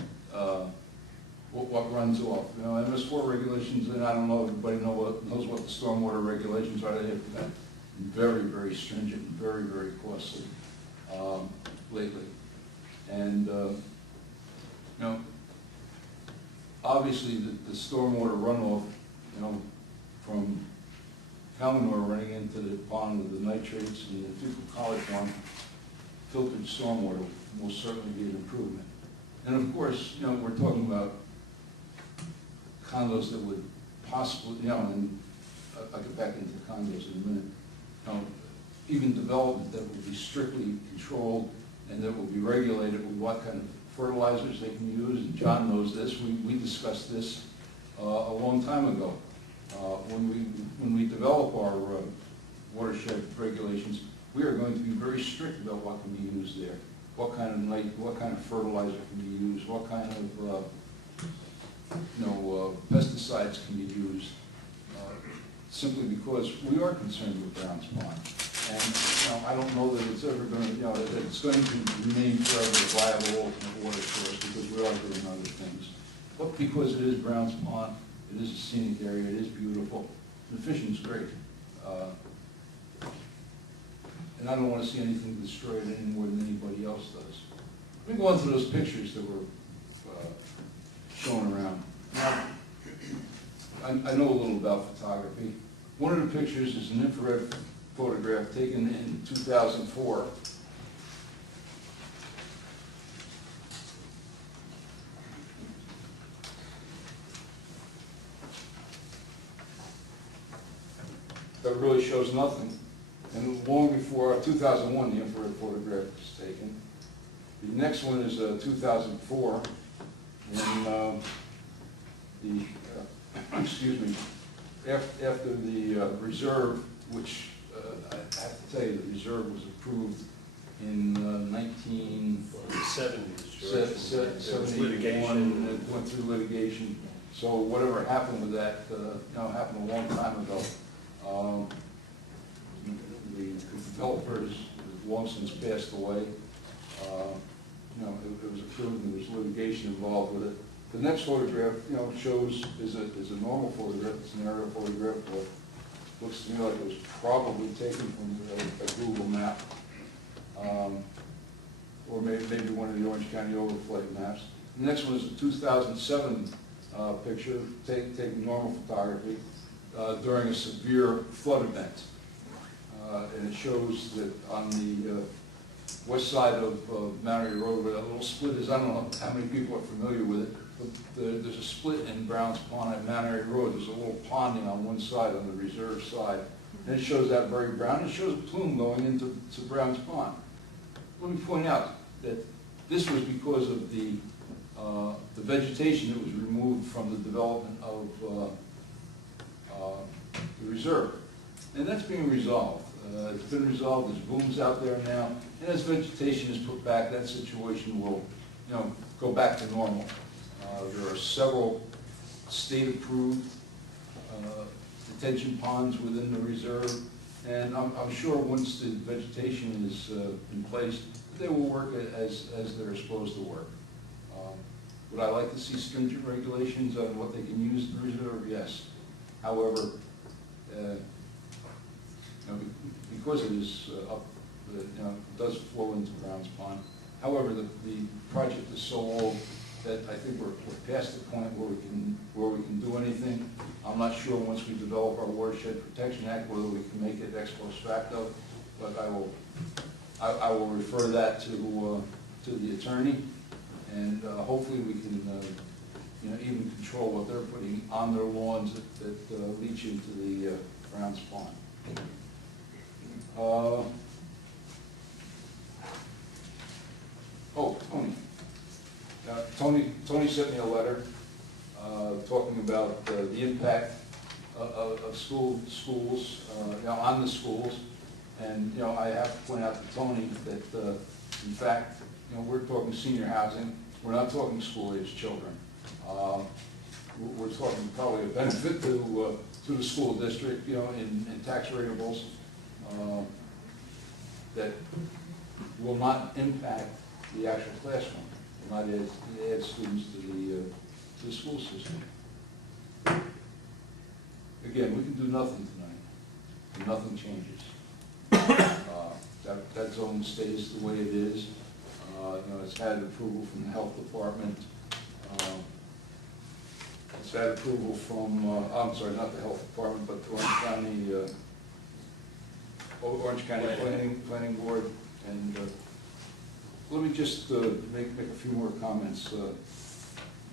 what runs off. MS4 regulations, and I don't know if everybody knows what the stormwater regulations are. They have gotten very, very stringent and very, very costly lately. And, obviously the stormwater runoff, from cow manure running into the pond with the nitrates and the fecal coliform, filtered stormwater will most certainly be an improvement. And of course, we're talking about condos that would possibly, and I'll get back into condos in a minute, even development that would be strictly controlled and that will be regulated with what kind of fertilizers they can use. And John knows this. We discussed this a long time ago. When we develop our watershed regulations, we are going to be very strict about what can be used there. What kind of fertilizer can be used, what kind of pesticides can be used, simply because we are concerned with Brown's Pond. And, I don't know that it's ever going to, that it's going to remain forever a viable alternate water source, because we are doing other things. But because it is Brown's Pond, it is a scenic area, it is beautiful, the fishing's great. And I don't want to see anything destroyed any more than anybody else does. Let me go on to those pictures that were shown around. Now, I know a little about photography. One of the pictures is an infrared photograph taken in 2004. That really shows nothing. And long before 2001, the infrared photograph was taken. The next one is 2004, and excuse me, after the reserve, which I have to tell you, the reserve was approved in 1971, and it went through litigation. So whatever happened with that, happened a long time ago. The developers have long since passed away. It was approved, and there was litigation involved with it. The next photograph, shows is a normal photograph. It's an aerial photograph, but looks to me like it was probably taken from a Google map, or maybe one of the Orange County overflight maps. The next one is a 2007 picture, taking normal photography during a severe flood event. And it shows that on the west side of Mount Airy Road, where that little split is, I don't know how many people are familiar with it, but there's a split in Brown's Pond at Mount Airy Road. There's a little ponding on one side, on the reserve side. And it shows that very brown. It shows a plume going into Brown's Pond. Let me point out that this was because of the vegetation that was removed from the development of the reserve. And that's being resolved. It's been resolved. There's booms out there now. And as vegetation is put back, that situation will, go back to normal. There are several state-approved detention ponds within the reserve, and I'm sure once the vegetation is in place, they will work as they're supposed to work. Would I like to see stringent regulations on what they can use in the reserve? Yes. However, because it is up, it does flow into Brown's Pond. However, the project is so old that I think we're past the point where we can do anything. I'm not sure once we develop our Watershed Protection Act whether we can make it ex post facto, but I will refer that to the attorney, and hopefully we can even control what they're putting on their lawns that leach into the Brown's Pond. Tony sent me a letter talking about the impact of schools on the schools, and I have to point out to Tony that in fact we're talking senior housing. We're not talking school-age children. We're talking probably a benefit to the school district, in tax rateables that will not impact the actual classroom, will not add students to the school system. Again, we can do nothing tonight, and nothing changes. That zone stays the way it is. It's had approval from the health department. It's had approval from, I'm sorry, not the health department, but the Orange County Planning Board. And let me just make a few more comments.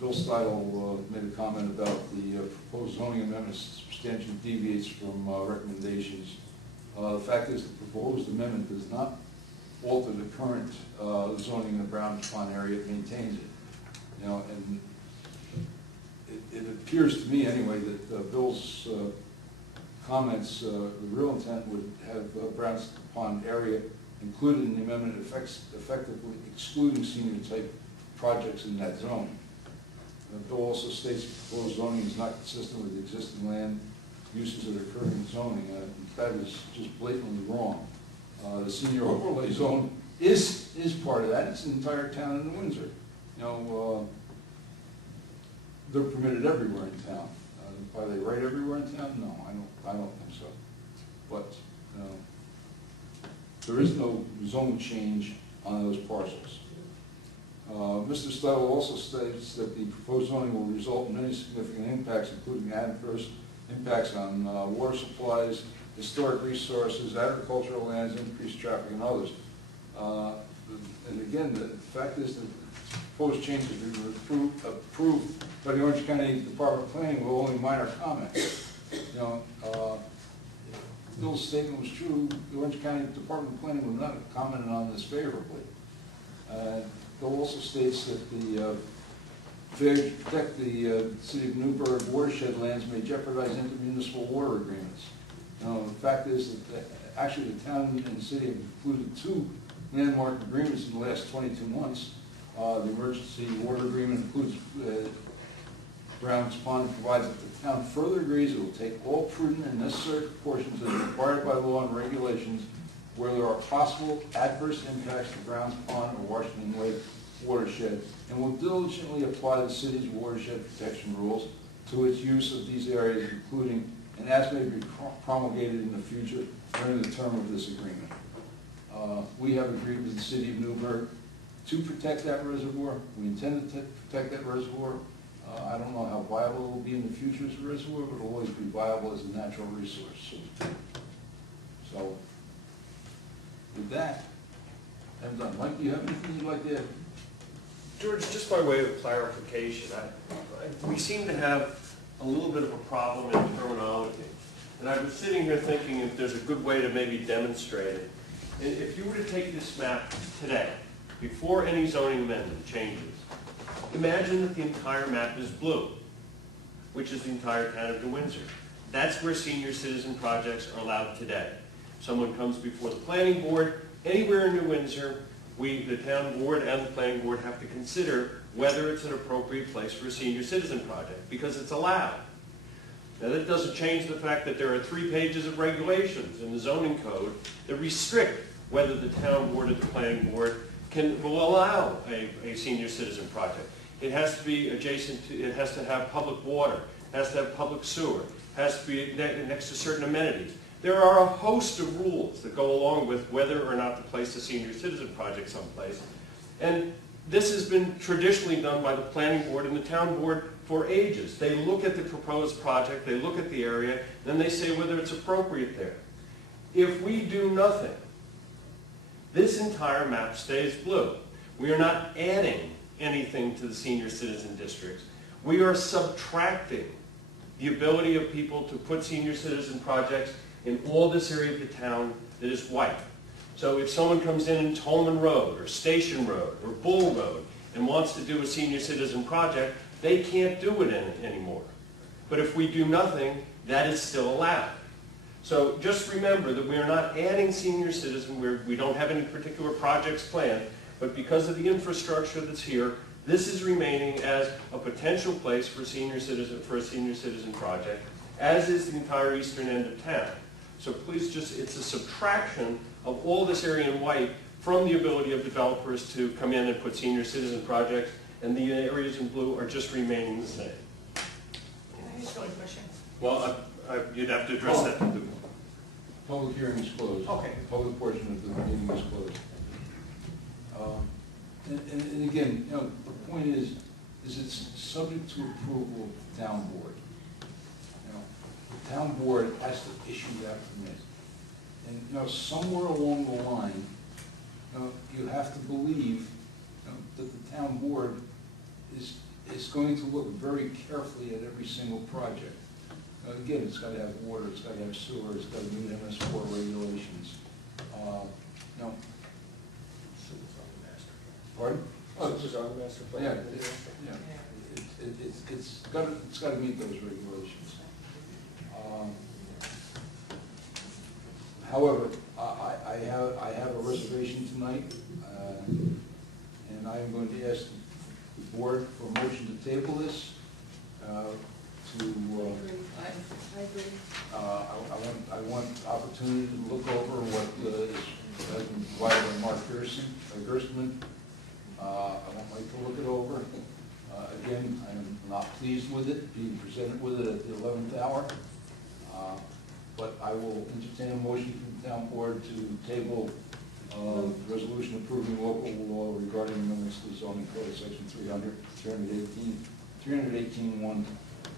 Bill Steidle made a comment about the proposed zoning amendment substantially deviates from recommendations. The fact is, the proposed amendment does not alter the current zoning in the Brown's Pond area. It maintains it. And it appears to me anyway that Bill's comments, the real intent would have Brown's Pond area included in the amendment, effectively excluding senior type projects in that zone. The bill also states proposed zoning is not consistent with the existing land uses that occur in zoning. That is just blatantly wrong. The senior overlay zone is part of that. It's the entire town of New Windsor. You know, they're permitted everywhere in town. Are they right everywhere in town? No, I don't think so. But there is no zone change on those parcels. Mr. Stuttle also states that the proposed zoning will result in many significant impacts, including adverse impacts on water supplies, historic resources, agricultural lands, increased traffic, and others. And again, the fact is that proposed changes will be approved by the Orange County Department of Planning with only minor comments. You know, if Bill's statement was true, the Orange County Department of Planning would not have commented on this favorably. Bill also states that the failure to protect the City of Newburgh watershed lands may jeopardize intermunicipal water agreements. The fact is that actually the town and the city have concluded 2 landmark agreements in the last 22 months. The emergency water agreement includes Brown's Pond, provides that the town further agrees it will take all prudent and necessary precautions as required by law and regulations where there are possible adverse impacts to Brown's Pond or Washington Lake watershed, and will diligently apply the city's watershed protection rules to its use of these areas, including and as may be promulgated in the future during the term of this agreement. We have agreed with the City of Newburgh to protect that reservoir. We intend to protect that reservoir. I don't know how viable it will be in the future as a reservoir, but it will always be viable as a natural resource. So, with that, I'm done. Mike, do you have anything you'd like to add? George, just by way of clarification, we seem to have a little bit of a problem in terminology. And I was sitting here thinking if there's a good way to maybe demonstrate it. If you were to take this map today, before any zoning amendment changes, imagine that the entire map is blue, which is the entire town of New Windsor. That's where senior citizen projects are allowed today. Someone comes before the planning board, anywhere in New Windsor, the town board and the planning board have to consider whether it's an appropriate place for a senior citizen project, because it's allowed. Now that doesn't change the fact that there are 3 pages of regulations in the zoning code that restrict whether the town board or the planning board will allow a senior citizen project. It has to be adjacent to, it has to have public water, it has to have public sewer, it has to be next to certain amenities. There are a host of rules that go along with whether or not to place a senior citizen project someplace. And this has been traditionally done by the planning board and the town board for ages. They look at the proposed project, they look at the area, then they say whether it's appropriate there. If we do nothing, this entire map stays blue. We are not adding anything to the senior citizen districts. We are subtracting the ability of people to put senior citizen projects in all this area of the town that is white. So if someone comes in Tolman Road or Station Road or Bull Road and wants to do a senior citizen project, they can't do it anymore. But if we do nothing, that is still allowed. So just remember that we are not adding senior citizen, we don't have any particular projects planned, but because of the infrastructure that's here, this is remaining as a potential place for a senior citizen project, as is the entire eastern end of town. So please it's a subtraction of all this area in white from the ability of developers to come in and put senior citizen projects, and the areas in blue are just remaining the same. Can I ask you a question? Well, you'd have to address that. Public hearing is closed. Okay. The public portion of the meeting is closed. And again, you know, the point is it's subject to approval of the town board. You know, the town board has to issue that permit. And, you know, somewhere along the line, you have to believe that the town board is going to look very carefully at every single project. Again, it's got to have water, it's got to have sewer, it's got to meet MS4 regulations. No. Pardon? Oh, it's on the master plan. Yeah, it's got to meet those regulations. However, I have a reservation tonight, and I am going to ask the board for a motion to table this, to, I agree. I want opportunity to look over what has been provided by Mark Gerstmann. I want Mike to look it over. Again, I am not pleased with it, being presented with it at the 11th hour. But I will entertain a motion from the town board to table resolution approving local law regarding amendments to the zoning code, section 318.1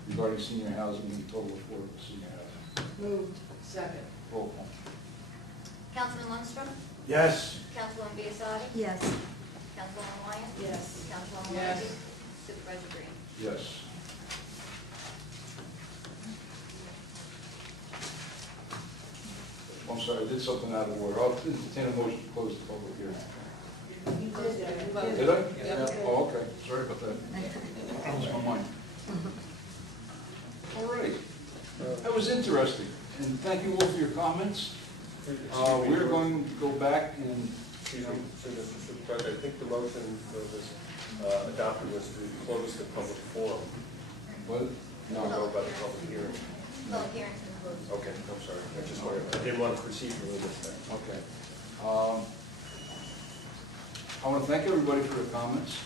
regarding senior housing and total affordable senior housing. Moved. Second. Roll call. Councilman Lundstrom? Yes. Councilwoman Biassadi? Yes. Councilwoman Wyatt? Yes. Councilwoman Yes. Markey? Supervisor Green? Yes. I'm sorry, I did something out of order. I'll entertain a motion to close the public hearing. Did I? Yeah. Oh, okay, sorry about that. That was my mind. All right, that was interesting, and thank you all for your comments. We're going to go back and, Excuse me, Mr. Supervisor, I think the motion that was adopted was to close the public forum. what? Now go about the public hearing. Public hearing's been closed. Okay, I'm sorry. I just wanted, I didn't want to procedurally miss that. Okay. I want to thank everybody for their comments,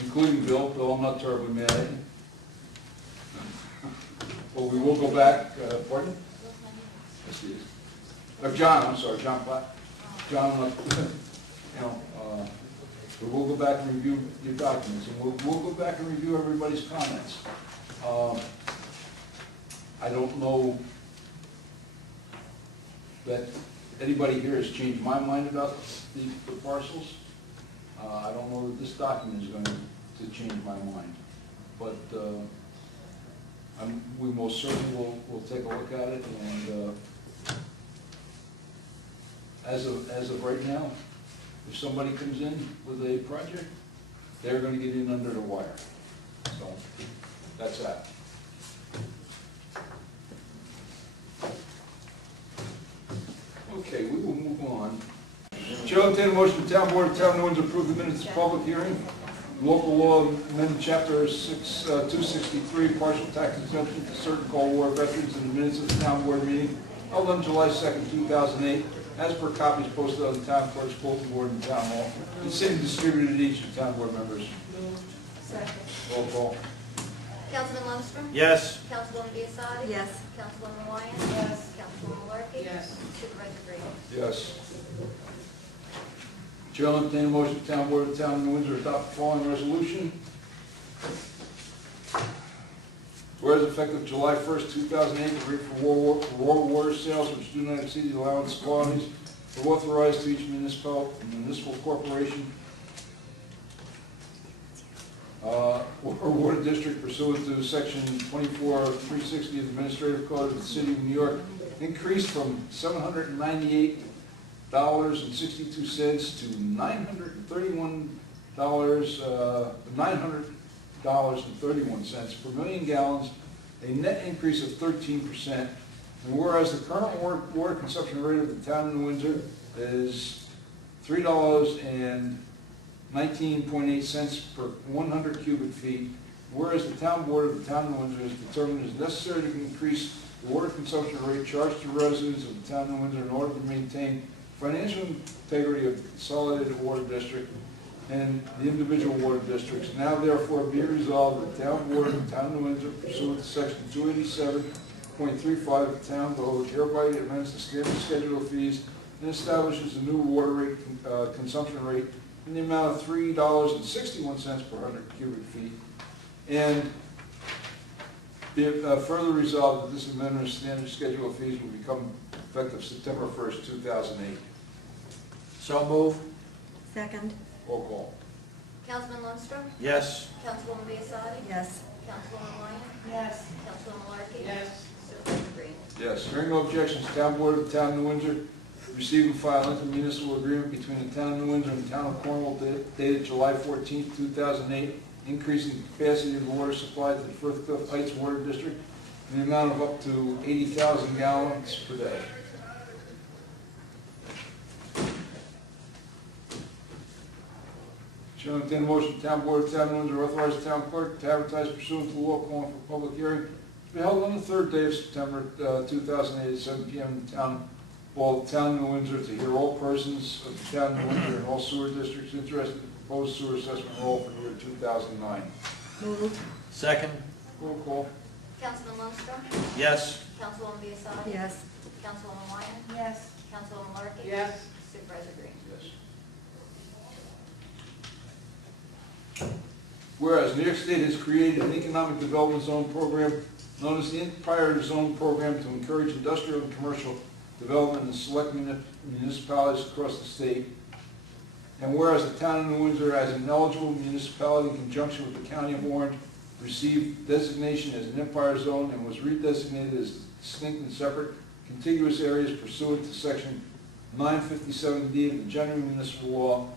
including Bill. Bill, I'm not terribly mad at you. Well, we will go back, pardon? Yes, he is. John, I'm sorry, John Platt. John, we will go back and review your documents, and we'll go back and review everybody's comments. I don't know that anybody here has changed my mind about the parcels. I don't know that this document is going to change my mind, but we most certainly will take a look at it, and as of right now, if somebody comes in with a project, they're going to get in under the wire. So that's that. Okay, we will move on. Chair will entertain a motion, the town board of Town of New Windsor approve the minutes of public hearing. Local law amendment chapter 263, partial tax exemption to certain Cold War veterans in the minutes of the town board meeting held on July 2nd, 2008, as per copies posted on the town clerk's bulletin board in town hall, and sent and distributed to each of the town board members. Second. Roll call. Councilman Lundstrom? Yes. Councilwoman Biassadi? Yes. Councilwoman Wyatt? Yes. Councilwoman Markey? Yes. Supervisor Green? Yes. Chair will entertain a motion, the town board of the town of New Windsor adopt the following resolution. Whereas effective July 1st, 2008, the rate for war water sales which do not exceed the allowance quantities are authorized to each municipal corporation or water district pursuant to section 24-360 of the Administrative Code of the City of New York increased from $798.62 to $931 per million gallons, a net increase of 13%. And whereas the current water consumption rate of the town of New Windsor is $3.19.8 per 100 cubic feet, whereas the town board of the town of New Windsor has determined it is necessary to increase the water consumption rate charged to residents of the town of New Windsor in order to maintain financial integrity of the consolidated water district and the individual water districts. Now therefore be resolved that the town board of the town of New Windsor pursuant to section 287.35 of the town code hereby amends the standard schedule of fees and establishes a new water rate consumption rate in the amount of $3.61 per 100 cubic feet. And be it further resolved that this amendment of standard schedule of fees will become effective September 1st, 2008. So move. Second. Roll call. Councilman Lundstrom? Yes. Councilwoman Biassadi? Yes. Councilwoman Wyatt? Yes. Councilwoman Markey? Yes. Supervisor Green? Yes, hearing no objections, town board of the town of New Windsor receive and file intermunicipal agreement between the town of New Windsor and the town of Cornwall dated July 14th, 2008, increasing the capacity of the water supply to the Firth Cliff Heights Water District in the amount of up to 80,000 gallons per day. Chair will entertain a motion, the town board of town of Windsor authorize the town clerk to advertise pursuant to the law calling for a public hearing to be held on the third day of September 2008 at 7 p.m. in the town hall of the town of New Windsor to hear all persons of the town of New Windsor and all sewer districts interested in the proposed sewer assessment roll for the year 2009. Moved. Second. Roll call. Councilman Lundstrom? Yes. Councilwoman Biassadi? Yes. Councilwoman Wyatt? Yes. Councilwoman Larkin? Yes. Supervisor Green? Yes. Whereas New York State has created an economic development zone program known as the Empire Zone Program to encourage industrial and commercial development in select municipalities across the state. And whereas the town of New Windsor, as an eligible municipality in conjunction with the county of Orange, received designation as an Empire Zone and was redesignated as distinct and separate contiguous areas pursuant to section 957D of the General Municipal Law.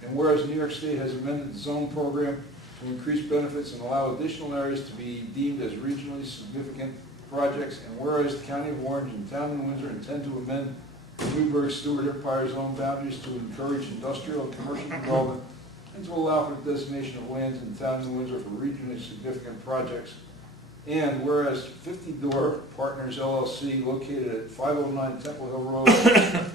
And whereas New York State has amended the zone program to increase benefits and allow additional areas to be deemed as regionally significant projects, and whereas the County of Orange and Town of New Windsor intend to amend the Newburgh-Stewart Empire Zone boundaries to encourage industrial and commercial development and to allow for the designation of lands in the Town of New Windsor for regionally significant projects. And whereas 50 Door Partners LLC, located at 509 Temple Hill Road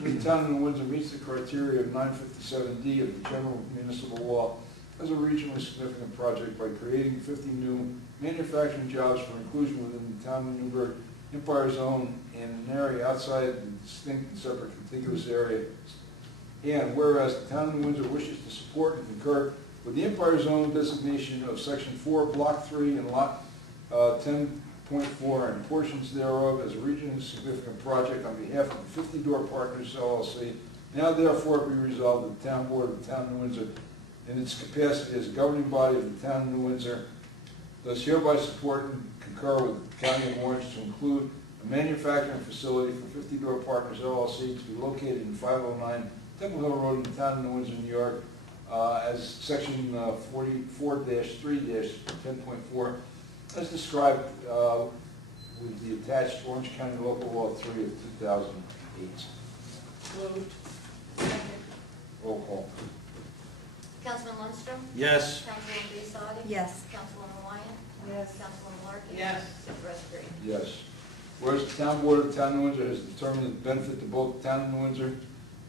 in the Town of New Windsor, meets the criteria of 957D of the General Municipal Law as a regionally significant project by creating 50 new manufacturing jobs for inclusion within the Town of Newburgh Empire Zone in an area outside the distinct and separate contiguous area. And whereas the Town of New Windsor wishes to support and concur with the Empire Zone designation of Section 4, Block 3, and Lot 10.4 and portions thereof as a regionally significant project on behalf of the 50 Door Partners LLC, now therefore be resolved that the Town Board of the Town of New Windsor, in its capacity as a governing body of the Town of New Windsor, does hereby support and concur with the County of Orange to include a manufacturing facility for 50 Door Partners LLC to be located in 509 Temple Hill Road in the Town of New Windsor, New York, as Section 44-3-10.4, as described with the attached Orange County Local Law 3 of 2008. Moved. Roll call. Councilman Lundstrom? Yes. Councilwoman Biassadi? Yes. Councilwoman Wyatt? Yes. Councilwoman Larkin? Yes. Supervisor Green? Yes. Whereas the Town Board of the Town of New Windsor has determined the benefit to both the Town of New Windsor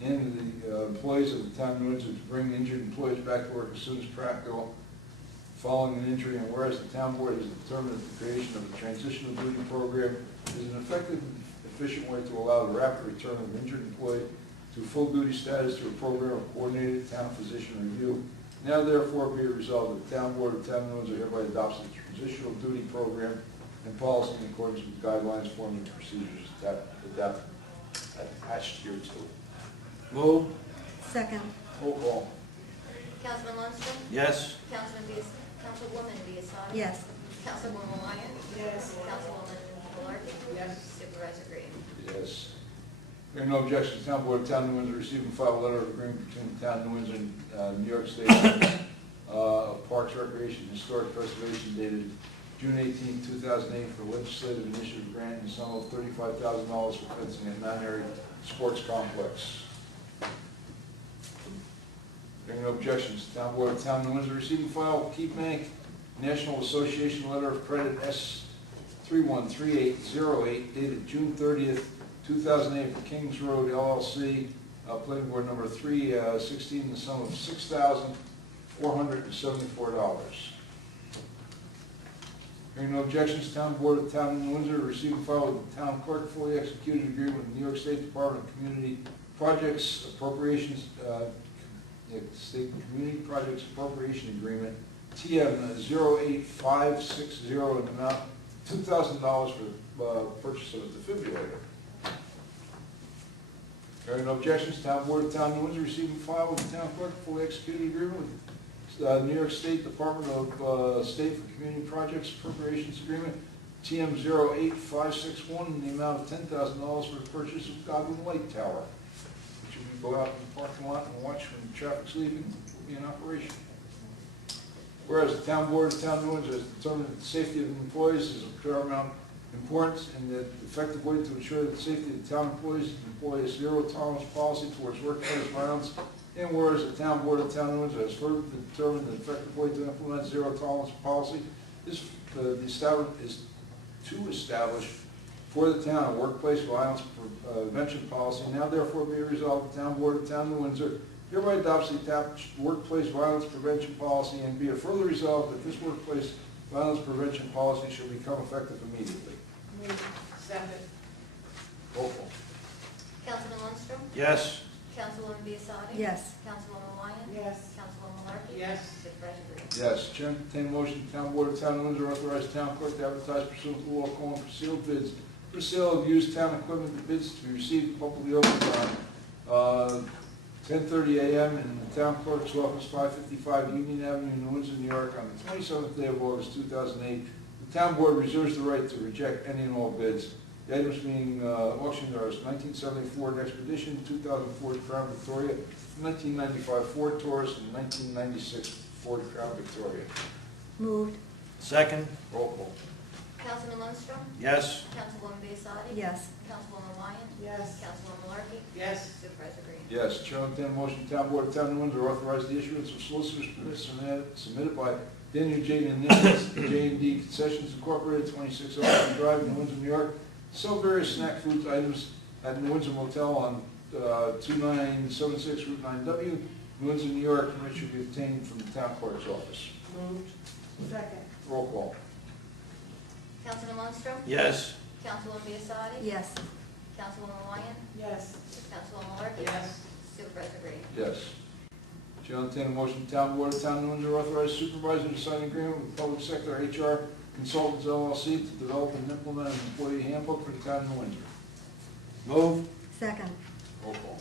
and the employees of the Town of New Windsor to bring injured employees back to work as soon as practical following an injury, and whereas the Town Board has determined that the creation of a transitional duty program is an effective and efficient way to allow the rapid return of an injured employee to full duty status through a program of coordinated town physician review. Now therefore be it resolved that the Town Board of the Town of New Windsor hereby adopts the transitional duty program and policy in accordance with guidelines, forms, and procedures attached here to. Move. Second. Roll call. Councilman Lundstrom? Yes. Councilwoman Biassadi? Yes. Councilwoman Wyatt? Yes. Councilwoman Larkin? Yes. Supervisor Green? Yes. There are no objections. The Town Board of the Town of New Windsor received and filed a letter of agreement between the Town of New Windsor and New York State Parks, Recreation, and Historic Preservation dated June 18, 2008 for legislative initiative grant and sum of $35,000 for fencing at Mount Airy Sports Complex. There are no objections. The Town Board of the Town of New Windsor received and filed with Keep Bank National Association Letter of Credit S313808 dated June 30th, 2008 for Kings Road LLC, planning board number 316, in the sum of $6,474. Hearing no objections, Town Board of the Town of New Windsor received and filed with the Town Clerk fully executed agreement with the New York State Department of Community Projects Appropriations, State Community Projects Appropriation Agreement, TM 08560, in the amount of $2,000 for purchase of a defibrillator. Hearing no objections, Town Board of the Town of New Windsor received and filed with the Town Clerk fully executed agreement with New York State Department of State for Community Projects Appropriations Agreement, TM 08561, in the amount of $10,000 for the purchase of Godwin Light Tower, which will go out in the parking lot and watch when traffic's leaving, will be in operation. Whereas the Town Board of the Town of New Windsor has determined that the safety of employees is of paramount importance, and that the effective way to ensure that the safety of the town employees is to employ a zero tolerance policy towards workplace violence And whereas the town board of Town of Windsor has further determined the effective way to implement zero tolerance policy is to establish for the town a workplace violence prevention policy. Now therefore be resolved, the town board of Town of Windsor hereby adopts the attached workplace violence prevention policy, and be it further resolved that this workplace violence prevention policy shall become effective immediately. Second. Roll call. Councilman Lundstrom? Yes. Councilwoman Biassadi? Yes. Councilwoman Wyan? Yes. Councilwoman Malarkey? Yes. Supervisor Green? Yes. Chair, entertain a motion, the town board of Town of Windsor authorize town clerk to advertise pursuant to law calling for sealed bids for sale of used town equipment. The bids to be received publicly opened on 10:30 a.m. in the town clerk's office, 555 Union Avenue, New Windsor, New York, on the 27th day of August 2008. The town board reserves the right to reject any and all bids. The items being auctioned are 1970 Ford Expedition, 2004 Crown Victoria, 1995 Ford Taurus, and 1996 Ford Crown Victoria. Moved. Second. Roll call. Councilman Lundstrom? Yes. Councilwoman Biassadi? Yes. Councilwoman Wyan? Yes. Councilwoman Malarkey? Yes. Supervisor Green? Yes. Chair, entertain a motion, town board of Town of Windsor authorize the issuance of solicitors permits submitted by Daniel J. and J&D Concessions Incorporated, 26 Oakland Drive, New Windsor, New York, to sell various snack foods items at New Windsor Motel on 2976 Route 9W, New Windsor, New York. Permit should be obtained from the town clerk's office. Moved. Second. Roll call. Councilman Lundstrom? Yes. Councilwoman Biassadi? Yes. Councilwoman Wyan? Yes. Councilwoman Malarkey? Yes. Supervisor Green? Yes. Chair, entertain a motion, town board of Town of Windsor authorize supervisor to sign an agreement with public sector HR Consultants LLC to develop and implement an employee handbook for the town of Windsor. Move. Second. Roll call.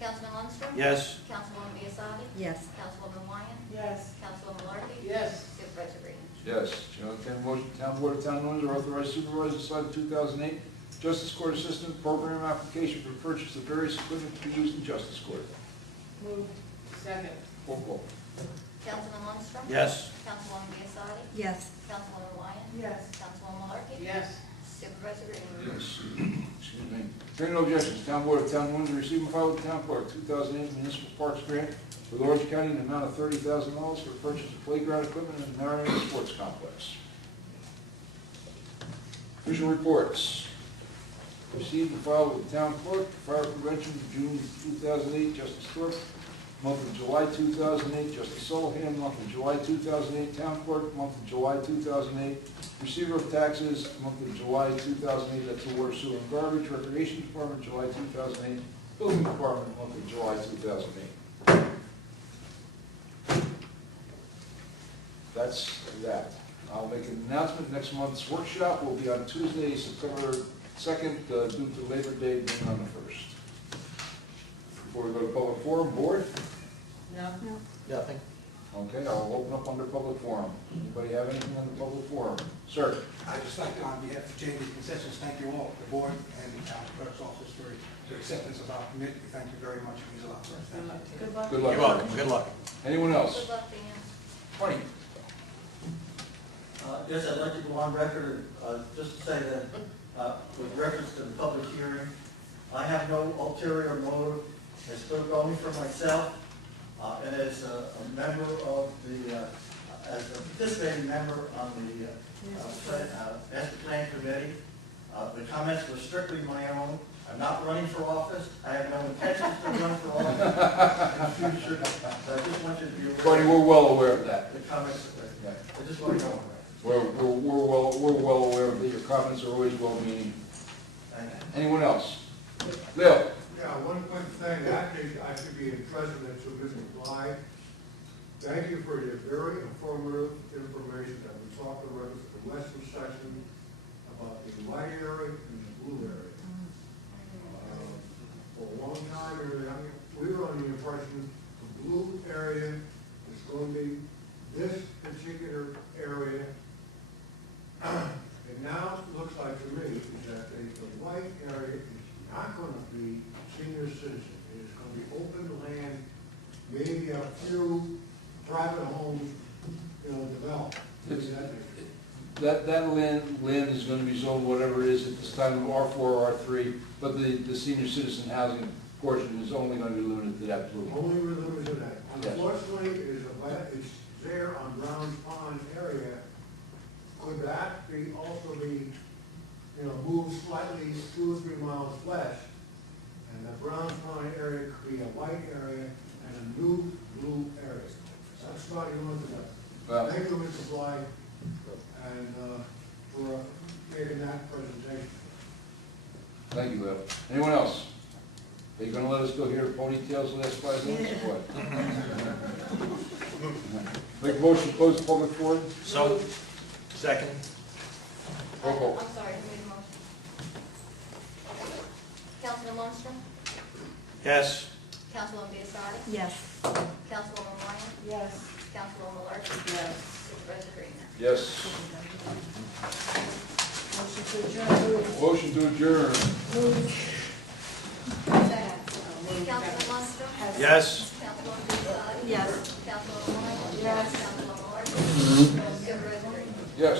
Councilman Lundstrom? Yes. Councilwoman Biassadi? Yes. Councilwoman Wyan? Yes. Councilwoman Malarkey? Yes. Supervisor Green? Yes. Chair, entertain a motion, town board of Town of Windsor authorize supervisor to sign the 2008 Justice Court Assistant Program application for purchase of various equipment to be used in Justice Court. Moved. Second. Roll call. Councilman Lundstrom? Yes. Councilwoman Biassadi? Yes. Councilwoman Wyan? Yes. Councilwoman Malarkey? Yes. Supervisor Green? Yes. Excuse me. Hearing no objections, town board of Town of Windsor receive and file with the town clerk 2008 Municipal Parks Grant with Orange County in the amount of $30,000 for purchase of playground equipment in the Marion Sports Complex. Official reports. Received and filed with the town clerk, fire prevention, June 2008, Justice Thorpe. Month of July 2008, Justice Sullivan. Month of July 2008, town clerk. Month of July 2008, receiver of taxes. Month of July 2008, that's the water, sewer, and garbage. Recreation Department, July 2008. Building Department, month of July 2008. That's that. I'll make an announcement. Next month's workshop will be on Tuesday, September 2nd, due to Labor Day being on the 1st. Before we go to public forum, board? No. No. Nothing. Okay, I'll open up under public forum. Anybody have anything on the public forum? Sir? I'd just like to, on behalf of J&D Concessions, thank you all, the board and the town clerk's office for your acceptance of our committee. Thank you very much. It means a lot for us. Thank you. Good luck. Good luck. You're welcome. Good luck. Anyone else? Good luck, Dan. Tony? Yes, I'd like to go on record, just to say that, with reference to the public hearing, I have no ulterior motive. I spoke only for myself, and as a member of the, as a participating member on the master plan committee. The comments were strictly my own. I'm not running for office. I have no intentions to run for office in the future. So I just want you to be aware. Tony, we're well aware of that. The comments, I just want to know. We're well aware of that. Your comments are always well-meaning. Anyone else? Leo? Yeah, one quick thing, actually, I should be in precedence of this reply. Thank you for your very informative information that we talked about the Western section about the white area and the blue area. For a long time, we were under the impression the blue area is going to be this particular area. It now looks like to me is that the white area is not going to be senior citizen. It is going to be open land, maybe a few private homes, developed. That land is going to be zoned whatever it is at this time of R4 or R3, but the senior citizen housing portion is only gonna be limited to that blue. Only limited to that. Yes. Unfortunately, it's there on Brown's Pond area. Could that also be, moved slightly 2 or 3 miles west? And the Brown's Pond area could be a white area and a new blue area. That's starting to look at that. Well, Thank you, Mr. Bly, and for making that presentation. thank you, Leo. Anyone else? Are you gonna let us go here ponytails the last 5 minutes or what? Make a motion to close the public forum? So, second. Roll call. I'm sorry, who made the motion? Councilman Lundstrom? Yes. Councilwoman Biassadi? Yes. Councilwoman Ryan? Yes. Councilwoman Larson? Yes. Supervisor Green? Yes. Motion to adjourn. Motion to adjourn. Councilman Lundstrom? Yes. Councilwoman Biassadi? Yes. Councilwoman Ryan? Yes. Councilwoman Larson? Supervisor Green? Yes.